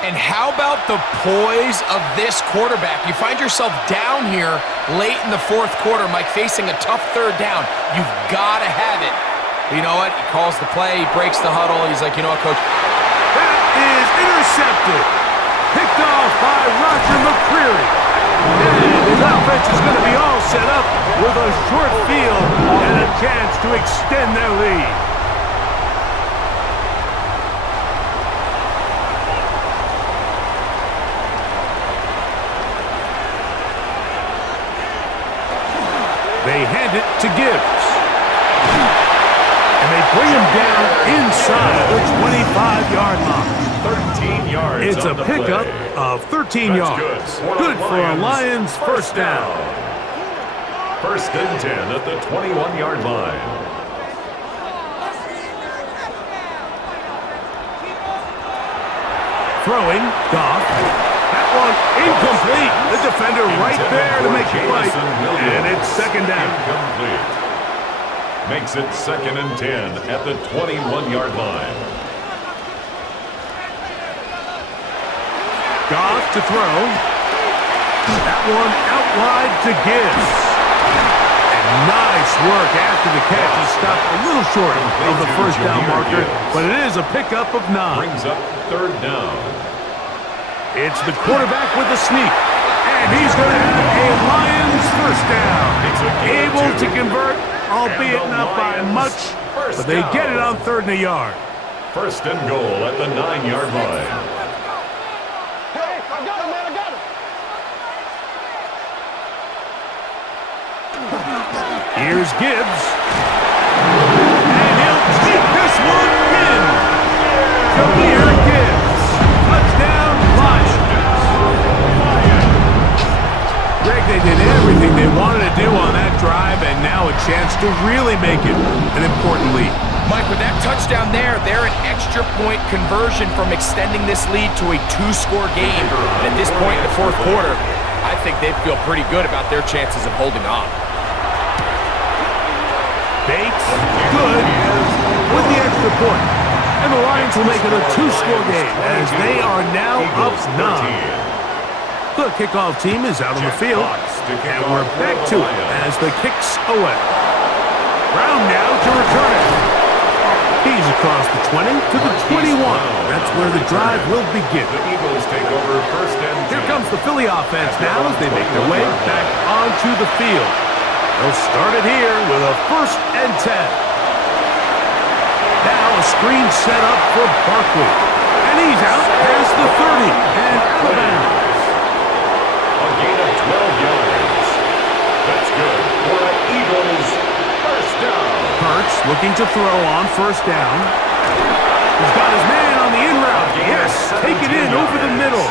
And how about the poise of this quarterback? You find yourself down here late in the fourth quarter, Mike, facing a tough third down. You've got to have it. You know what? He calls the play, he breaks the huddle. He's like, you know what, coach? That is intercepted. Picked off by Roger McCreary. And his offense is going to be all set up with a short field and a chance to extend their lead. They hand it to Gibbs. And they bring him down inside the 25-yard line. 13 yards. It's a pickup of 13 yards. Good for a Lions first down. First and 10 at the 21-yard line. Throwing, Goff. That one incomplete. The defender right there to make the fight. And it's second down. Incomplete. Makes it second and 10 at the 21-yard line. Goff to throw. That one out wide to Gibbs. And nice work after the catch. He stopped a little short of the first down marker, but it is a pickup of 9. Brings up third down. It's the quarterback with the sneak. And he's going to have a Lions first down. Able to convert, albeit not by much, but they get it on third and a yard. First and goal at the 9-yard line. Here's Gibbs. And he'll keep this one in. Jameer Gibbs. Touchdown, Lions. Greg, they did everything they wanted to do on that drive, and now a chance to really make it an important lead. Mike, with that touchdown there, they're an extra point conversion from extending this lead to a 2-score game. And at this point in the fourth quarter, I think they feel pretty good about their chances of holding on. Bates, good, with the extra point. And the Lions will make it a 2-score game as they are now up 9. The kickoff team is out on the field, and we're back to it as the kick's away. Brown now to return it. He's across the 20 to the 21. That's where the drive will begin. The Eagles take over first and 10. Here comes the Philly offense now as they make their way back onto the field. They'll start it here with a first and 10. Now a screen set up for Barkley. And he's out past the 30 and out of bounds. A gain of 12 yards. That's good for the Eagles. First down. Hurts looking to throw on first down. He's got his man on the in route. Yes, take it in over the middle.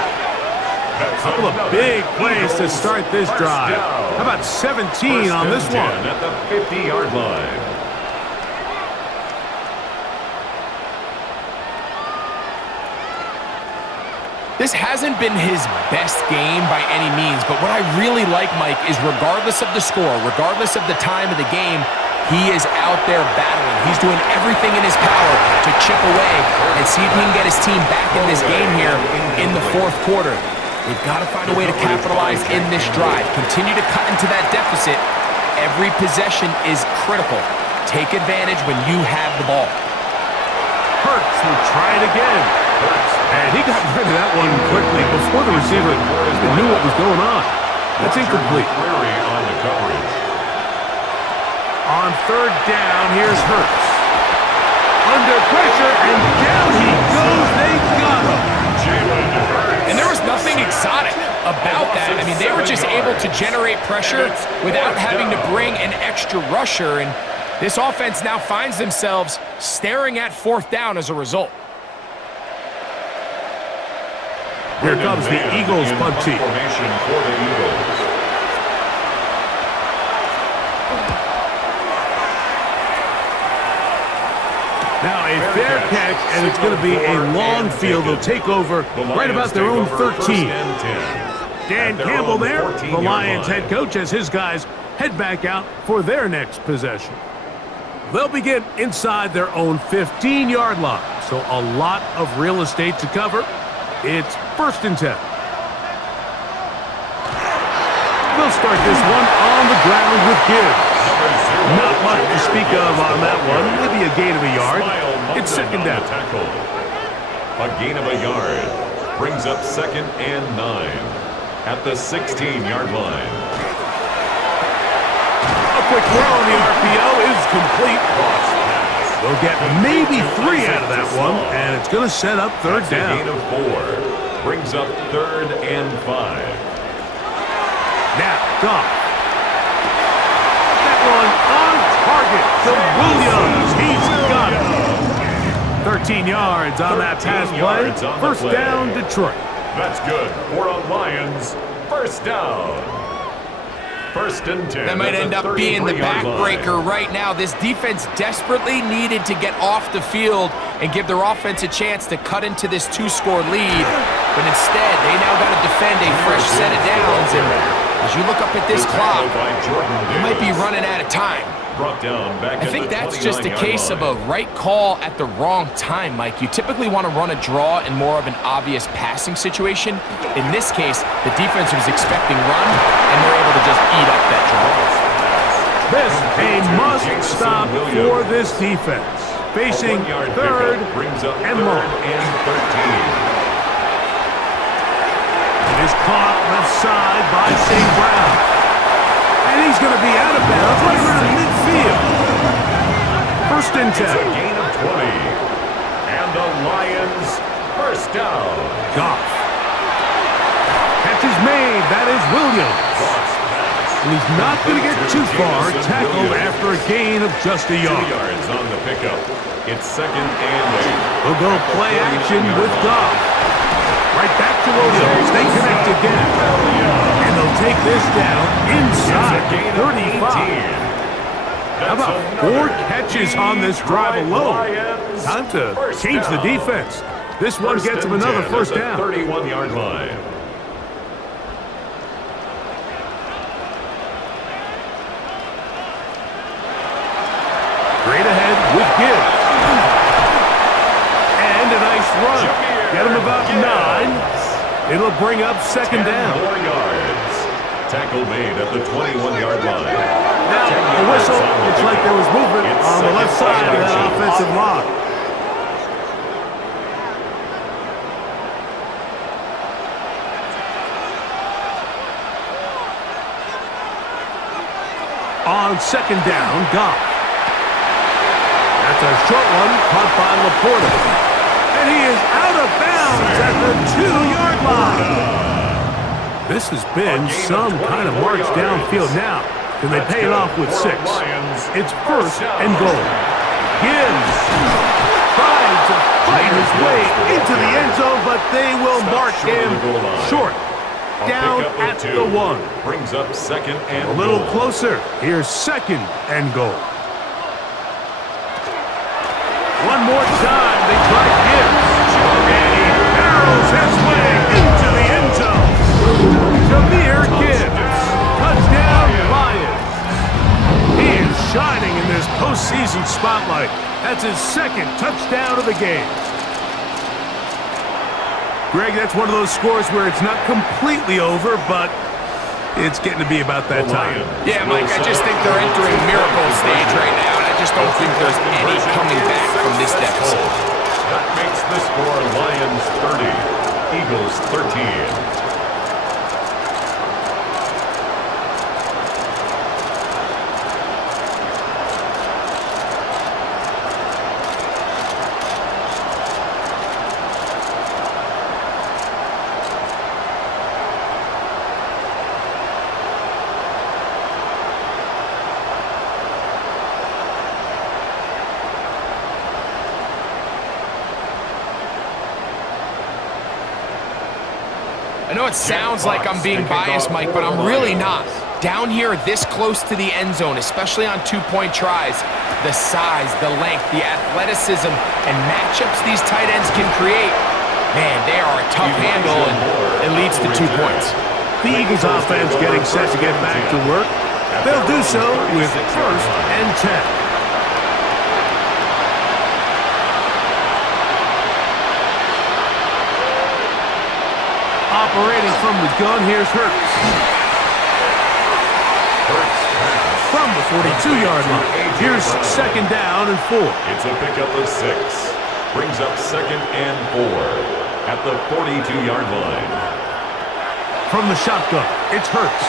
A couple of big plays to start this drive. How about 17 on this one? At the 50-yard line. This hasn't been his best game by any means, but what I really like, Mike, is regardless of the score, regardless of the time of the game, he is out there battling. He's doing everything in his power to chip away and see if he can get his team back in this game here in the fourth quarter. They've got to find a way to capitalize in this drive. Continue to cut into that deficit. Every possession is critical. Take advantage when you have the ball. Hurts will try it again. And he got rid of that one quickly before the receiver even knew what was going on. That's incomplete. Query on the coverage. On third down, here's Hurts. Under pressure, and down he goes. They got him. Jalen Hurts. And there was nothing exotic about that. I mean, they were just able to generate pressure without having to bring an extra rusher. And this offense now finds themselves staring at fourth down as a result. Here comes the Eagles punt team. Formation for the Eagles. Now a fair catch, and it's going to be a long field. They'll take over right about their own 13. Dan Campbell there, the Lions head coach, as his guys head back out for their next possession. They'll begin inside their own 15-yard line, so a lot of real estate to cover. It's first and 10. They'll start this one on the ground with Gibbs. Not much to speak of on that one. Maybe a gain of a yard. It's second down. A gain of a yard brings up second and 9 at the 16-yard line. A quick throw on the RPO is complete. They'll get maybe 3 out of that one, and it's going to set up third down. A gain of 4 brings up third and 5. Now, Goff. That one on target to Williams. He's got it. 13 yards on that pass play. First down, Detroit. That's good for a Lions first down. First and 10. That might end up being the backbreaker right now. This defense desperately needed to get off the field and give their offense a chance to cut into this 2-score lead. But instead, they now got to defend a fresh set of downs. And as you look up at this clock, they might be running out of time. I think that's just a case of a right call at the wrong time, Mike. You typically want to run a draw in more of an obvious passing situation. In this case, the defense was expecting run, and they're able to just eat up that draw. This a must stop for this defense. Facing third and long. It is caught left side by St. Brown. And he's going to be out of bounds right around midfield. First and 10. It's a gain of 20. And the Lions first down. Goff. Catch is made. That is Williams. And he's not going to get too far. Tackled after a gain of just a yard. 2 yards on the pickup. It's second and 8. We'll go play action with Goff. Right back to Williams. They connect again. And they'll take this down inside 35. How about 4 catches on this drive alone? Time to change the defense. This one gets them another first down. 31-yard line. Straight ahead with Gibbs. And a nice run. Get him about 9. It'll bring up second 10 down. more yards. Tackle made at the 21-yard line. Now, the whistle, it's like there was movement on the left side of that offensive line. On second down, Goff. That's a short one, caught by Laporta. And he is out of bounds at the 2-yard line. This has been some kind of march downfield now. Can they pay it off with 6? It's first and goal. Gibbs trying to fight his way into the end zone, but they will mark him short. Down at the 1. Brings up second and a little closer. Here's second and goal. One more time. They try Gibbs. And he barrels his way into the end zone. Jahmyr Gibbs. Touchdown, Lions. He is shining in this postseason spotlight. That's his second touchdown of the game. Greg, that's one of those scores where it's not completely over, but it's getting to be about that time. Yeah, Mike, I just think they're entering miracle stage right now, and I just don't think there's any coming back from this deficit. That makes the score Lions 30, Eagles 13. I know it sounds like I'm being biased, Mike, but I'm really not. Down here this close to the end zone, especially on 2-point tries, the size, the length, the athleticism, and matchups these tight ends can create, man, they are a tough handle, and it leads to 2 points. The Eagles offense getting set to get back to work. They'll do so with first and 10. Operating from the gun, here's Hurts. From the 42-yard line. Here's second down and 4. It's a pickup of 6. Brings up second and 4 at the 42-yard line. From the shotgun, it's Hurts.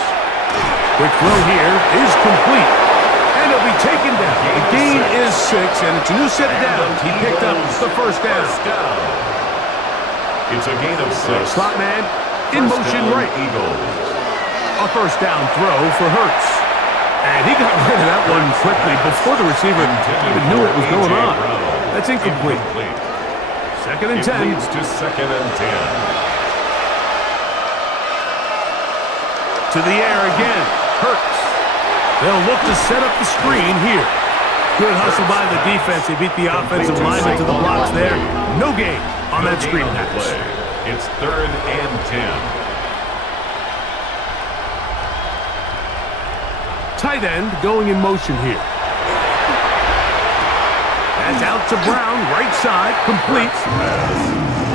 Quick throw here is complete. And it'll be taken down. The gain is 6, and it's a new set of downs. He picked up the first down. It's a gain of 6. Slot man in motion right. Eagles. A first down throw for Hurts. And he got rid of that one quickly before the receiver even knew what was going on. That's incomplete. Second and 10. It leads to second and 10. To the air again. Hurts. They'll look to set up the screen here. Good hustle by the defense. They beat the offensive lineman to the blocks there. No gain on that screen pass. It's third and 10. Tight end going in motion here. That's out to Brown, right side, complete.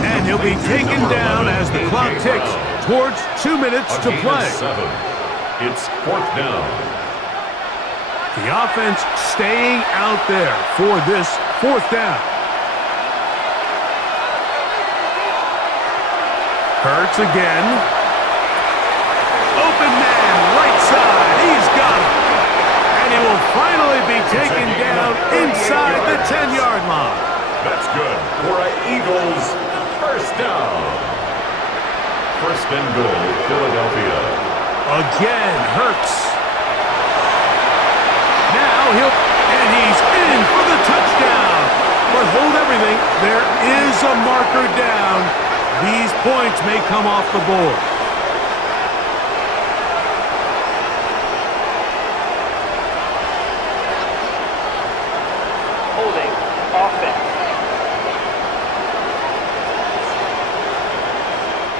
And he'll be taken down as the clock ticks towards 2 minutes to play. It's fourth down. The offense staying out there for this fourth down. Hurts again. Open man, right side. He's got it. And he will finally be taken down inside the 10-yard line. That's good for an Eagles first down. First and goal, Philadelphia. Again, Hurts. Now and he's in for the touchdown. But hold everything. There is a marker down. These points may come off the board. Holding offense.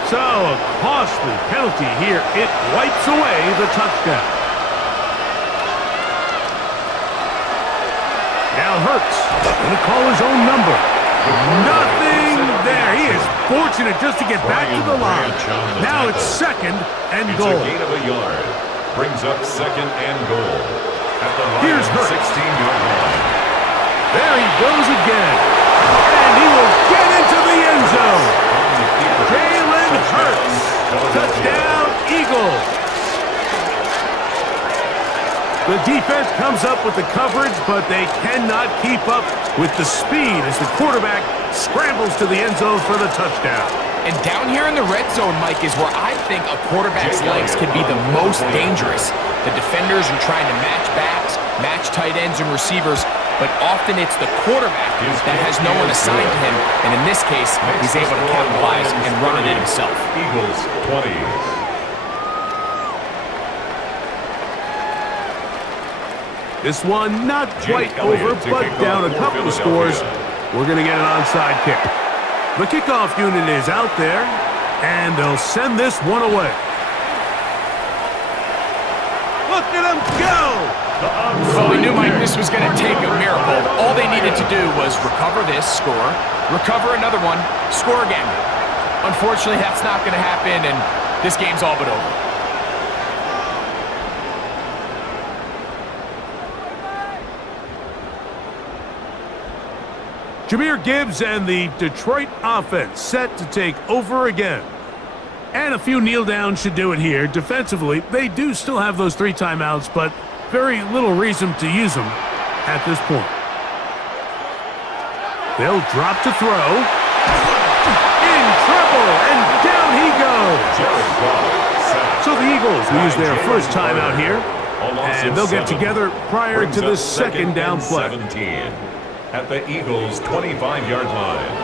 So, a costly penalty here. It wipes away the touchdown. Now Hurts going to call his own number. Nothing there. He is fortunate just to get back to the line. Now it's second and goal. It's a gain of a yard. Brings up second and goal. At the Here's Lions' Hurts. 16-yard line. There he goes again. And he will get into the end zone. Jalen Hurts. Touchdown, Eagles. The defense comes up with the coverage, but they cannot keep up with the speed as the quarterback scrambles to the end zone for the touchdown. And down here in the red zone, Mike, is where I think a quarterback's legs can be the most dangerous. The defenders are trying to match backs, match tight ends and receivers, but often it's the quarterback that has no one assigned to him, and in this case, he's able to capitalize and run it in himself. Eagles 20. This one not quite over, but down a couple of scores. We're going to get an onside kick. The kickoff unit is out there, and they'll send this one away. Look at him go! Well, we knew, Mike, this was going to take a miracle. All they needed to do was recover this, score, recover another one, score again. Unfortunately, that's not going to happen, and this game's all but over. Jahmyr Gibbs and the Detroit offense set to take over again. And a few kneel downs should do it here. Defensively, they do still have those 3 timeouts, but very little reason to use them at this point. They'll drop to throw. In trouble, and down he goes. Jared Goff. So the Eagles will use their first timeout here, and they'll get together prior to the second down play. 17 at the Eagles' 25-yard line.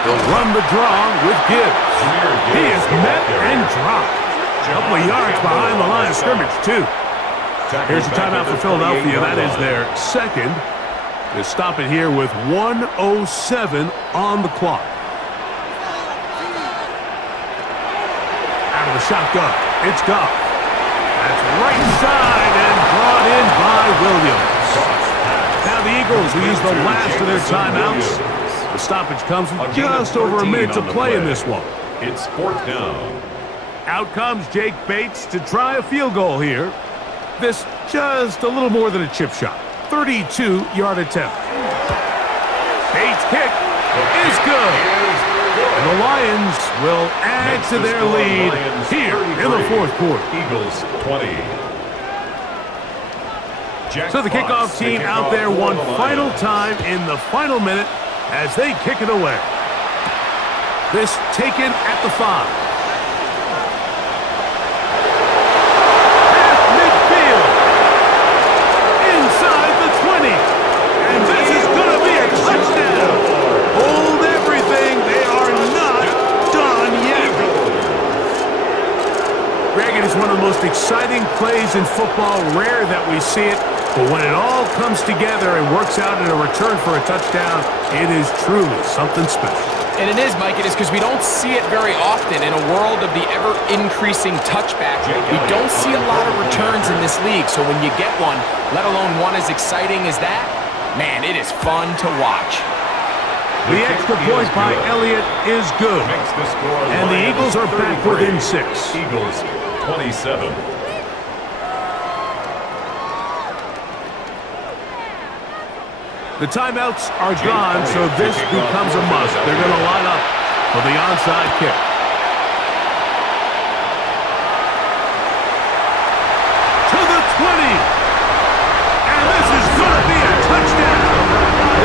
They'll run the draw with Gibbs. He is met and dropped. A couple of yards behind the line of scrimmage, too. Here's the timeout for Philadelphia. That is their second. They stop it here with 1:07 on the clock. Out of the shotgun, it's Goff. That's right side and brought in by Williams. Now the Eagles will use the last of their timeouts. The stoppage comes with just over a minute to play in this one. It's 4th down. Out comes Jake Bates to try a field goal here. This just a little more than a chip shot. 32-yard attempt. Bates' kick is good. And the Lions will add to their lead here in the 4th quarter. Eagles 20. So the kickoff team out there one final time in the final minute as they kick it away. This taken at the 5. Past midfield. Inside the 20. And this is going to be a touchdown. Hold everything. They are not done yet. Greg, it is one of the most exciting plays in football. Rare that we see it. But when it all comes together and works out in a return for a touchdown, it is truly something special. And it is, Mike. It is because we don't see it very often in a world of the ever-increasing touchback. We don't see a lot of returns in this league. So when you get one, let alone one as exciting as that, man, it is fun to watch. The extra point by Elliott is good. And the Eagles are back within 6. Eagles 27. The timeouts are gone, so this becomes a must. They're going to line up for the onside kick. To the 20. And this is going to be a touchdown.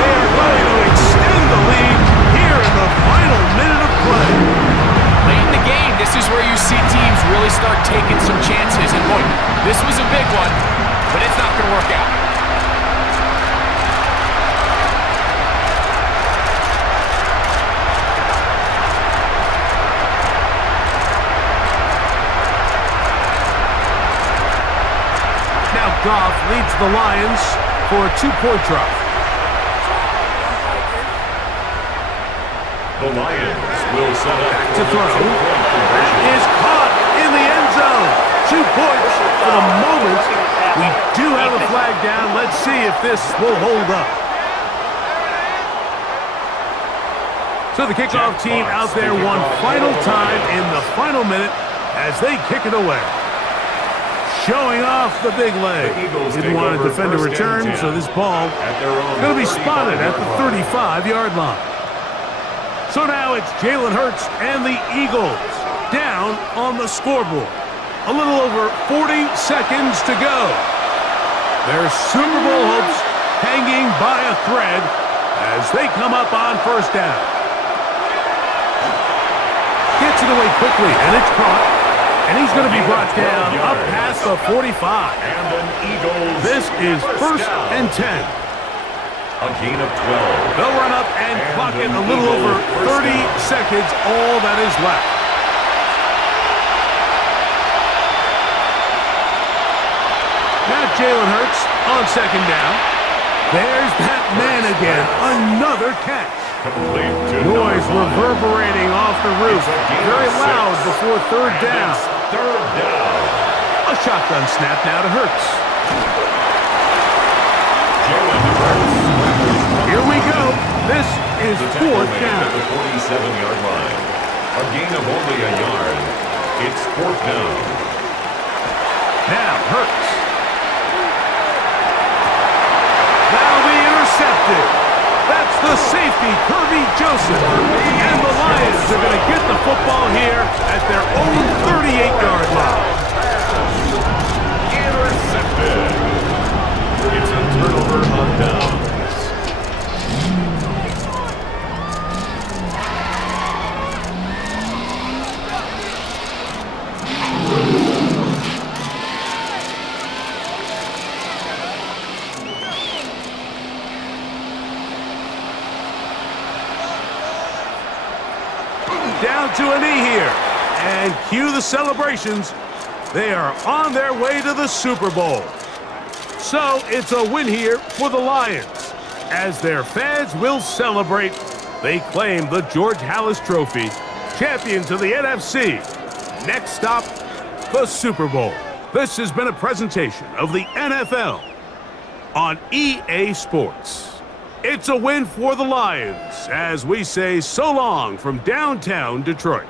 They are going to extend the lead here in the final minute of play. Late in the game, this is where you see teams really start taking some chances. And boy, this was a big one, but it's not going to work out. Goff leads the Lions for a 2-point drop. The Lions will set up back to throw. That is caught in the end zone. 2 points for the moment. We do have a flag down. Let's see if this will hold up. So the kickoff team out there one final time in the final minute as they kick it away. Showing off the big leg. Didn't want to defend a return, so this ball going to be spotted at the 35-yard line. So now it's Jalen Hurts and the Eagles down on the scoreboard. A little over 40 seconds to go. Their Super Bowl hopes hanging by a thread as they come up on first down. Gets it away quickly, and it's caught. And he's going to be brought down up past the 45. And an Eagles This is first and 10. A gain of 12. They'll run up and clock it a little over 30 seconds, all that is left. Now Jalen Hurts on second down. There's that man again, another catch. Noise reverberating off the roof. Very loud before third down. Third down. A shotgun snap now to Hurts. Jalen Hurts. Here we go. This is fourth down. At the 47-yard line. A gain of only a yard. It's fourth down. Now Hurts. That'll be intercepted. That's the safety, Kirby Joseph. And the Lions are going to get the football here at their own 38-yard line. Intercepted. It's a turnover on downs. Down to a knee here. And cue the celebrations. They are on their way to the Super Bowl. So it's a win here for the Lions. As their fans will celebrate, they claim the George Halas Trophy, champions of the NFC. Next stop, the Super Bowl. This has been a presentation of the NFL on EA Sports. It's a win for the Lions as we say so long from downtown Detroit.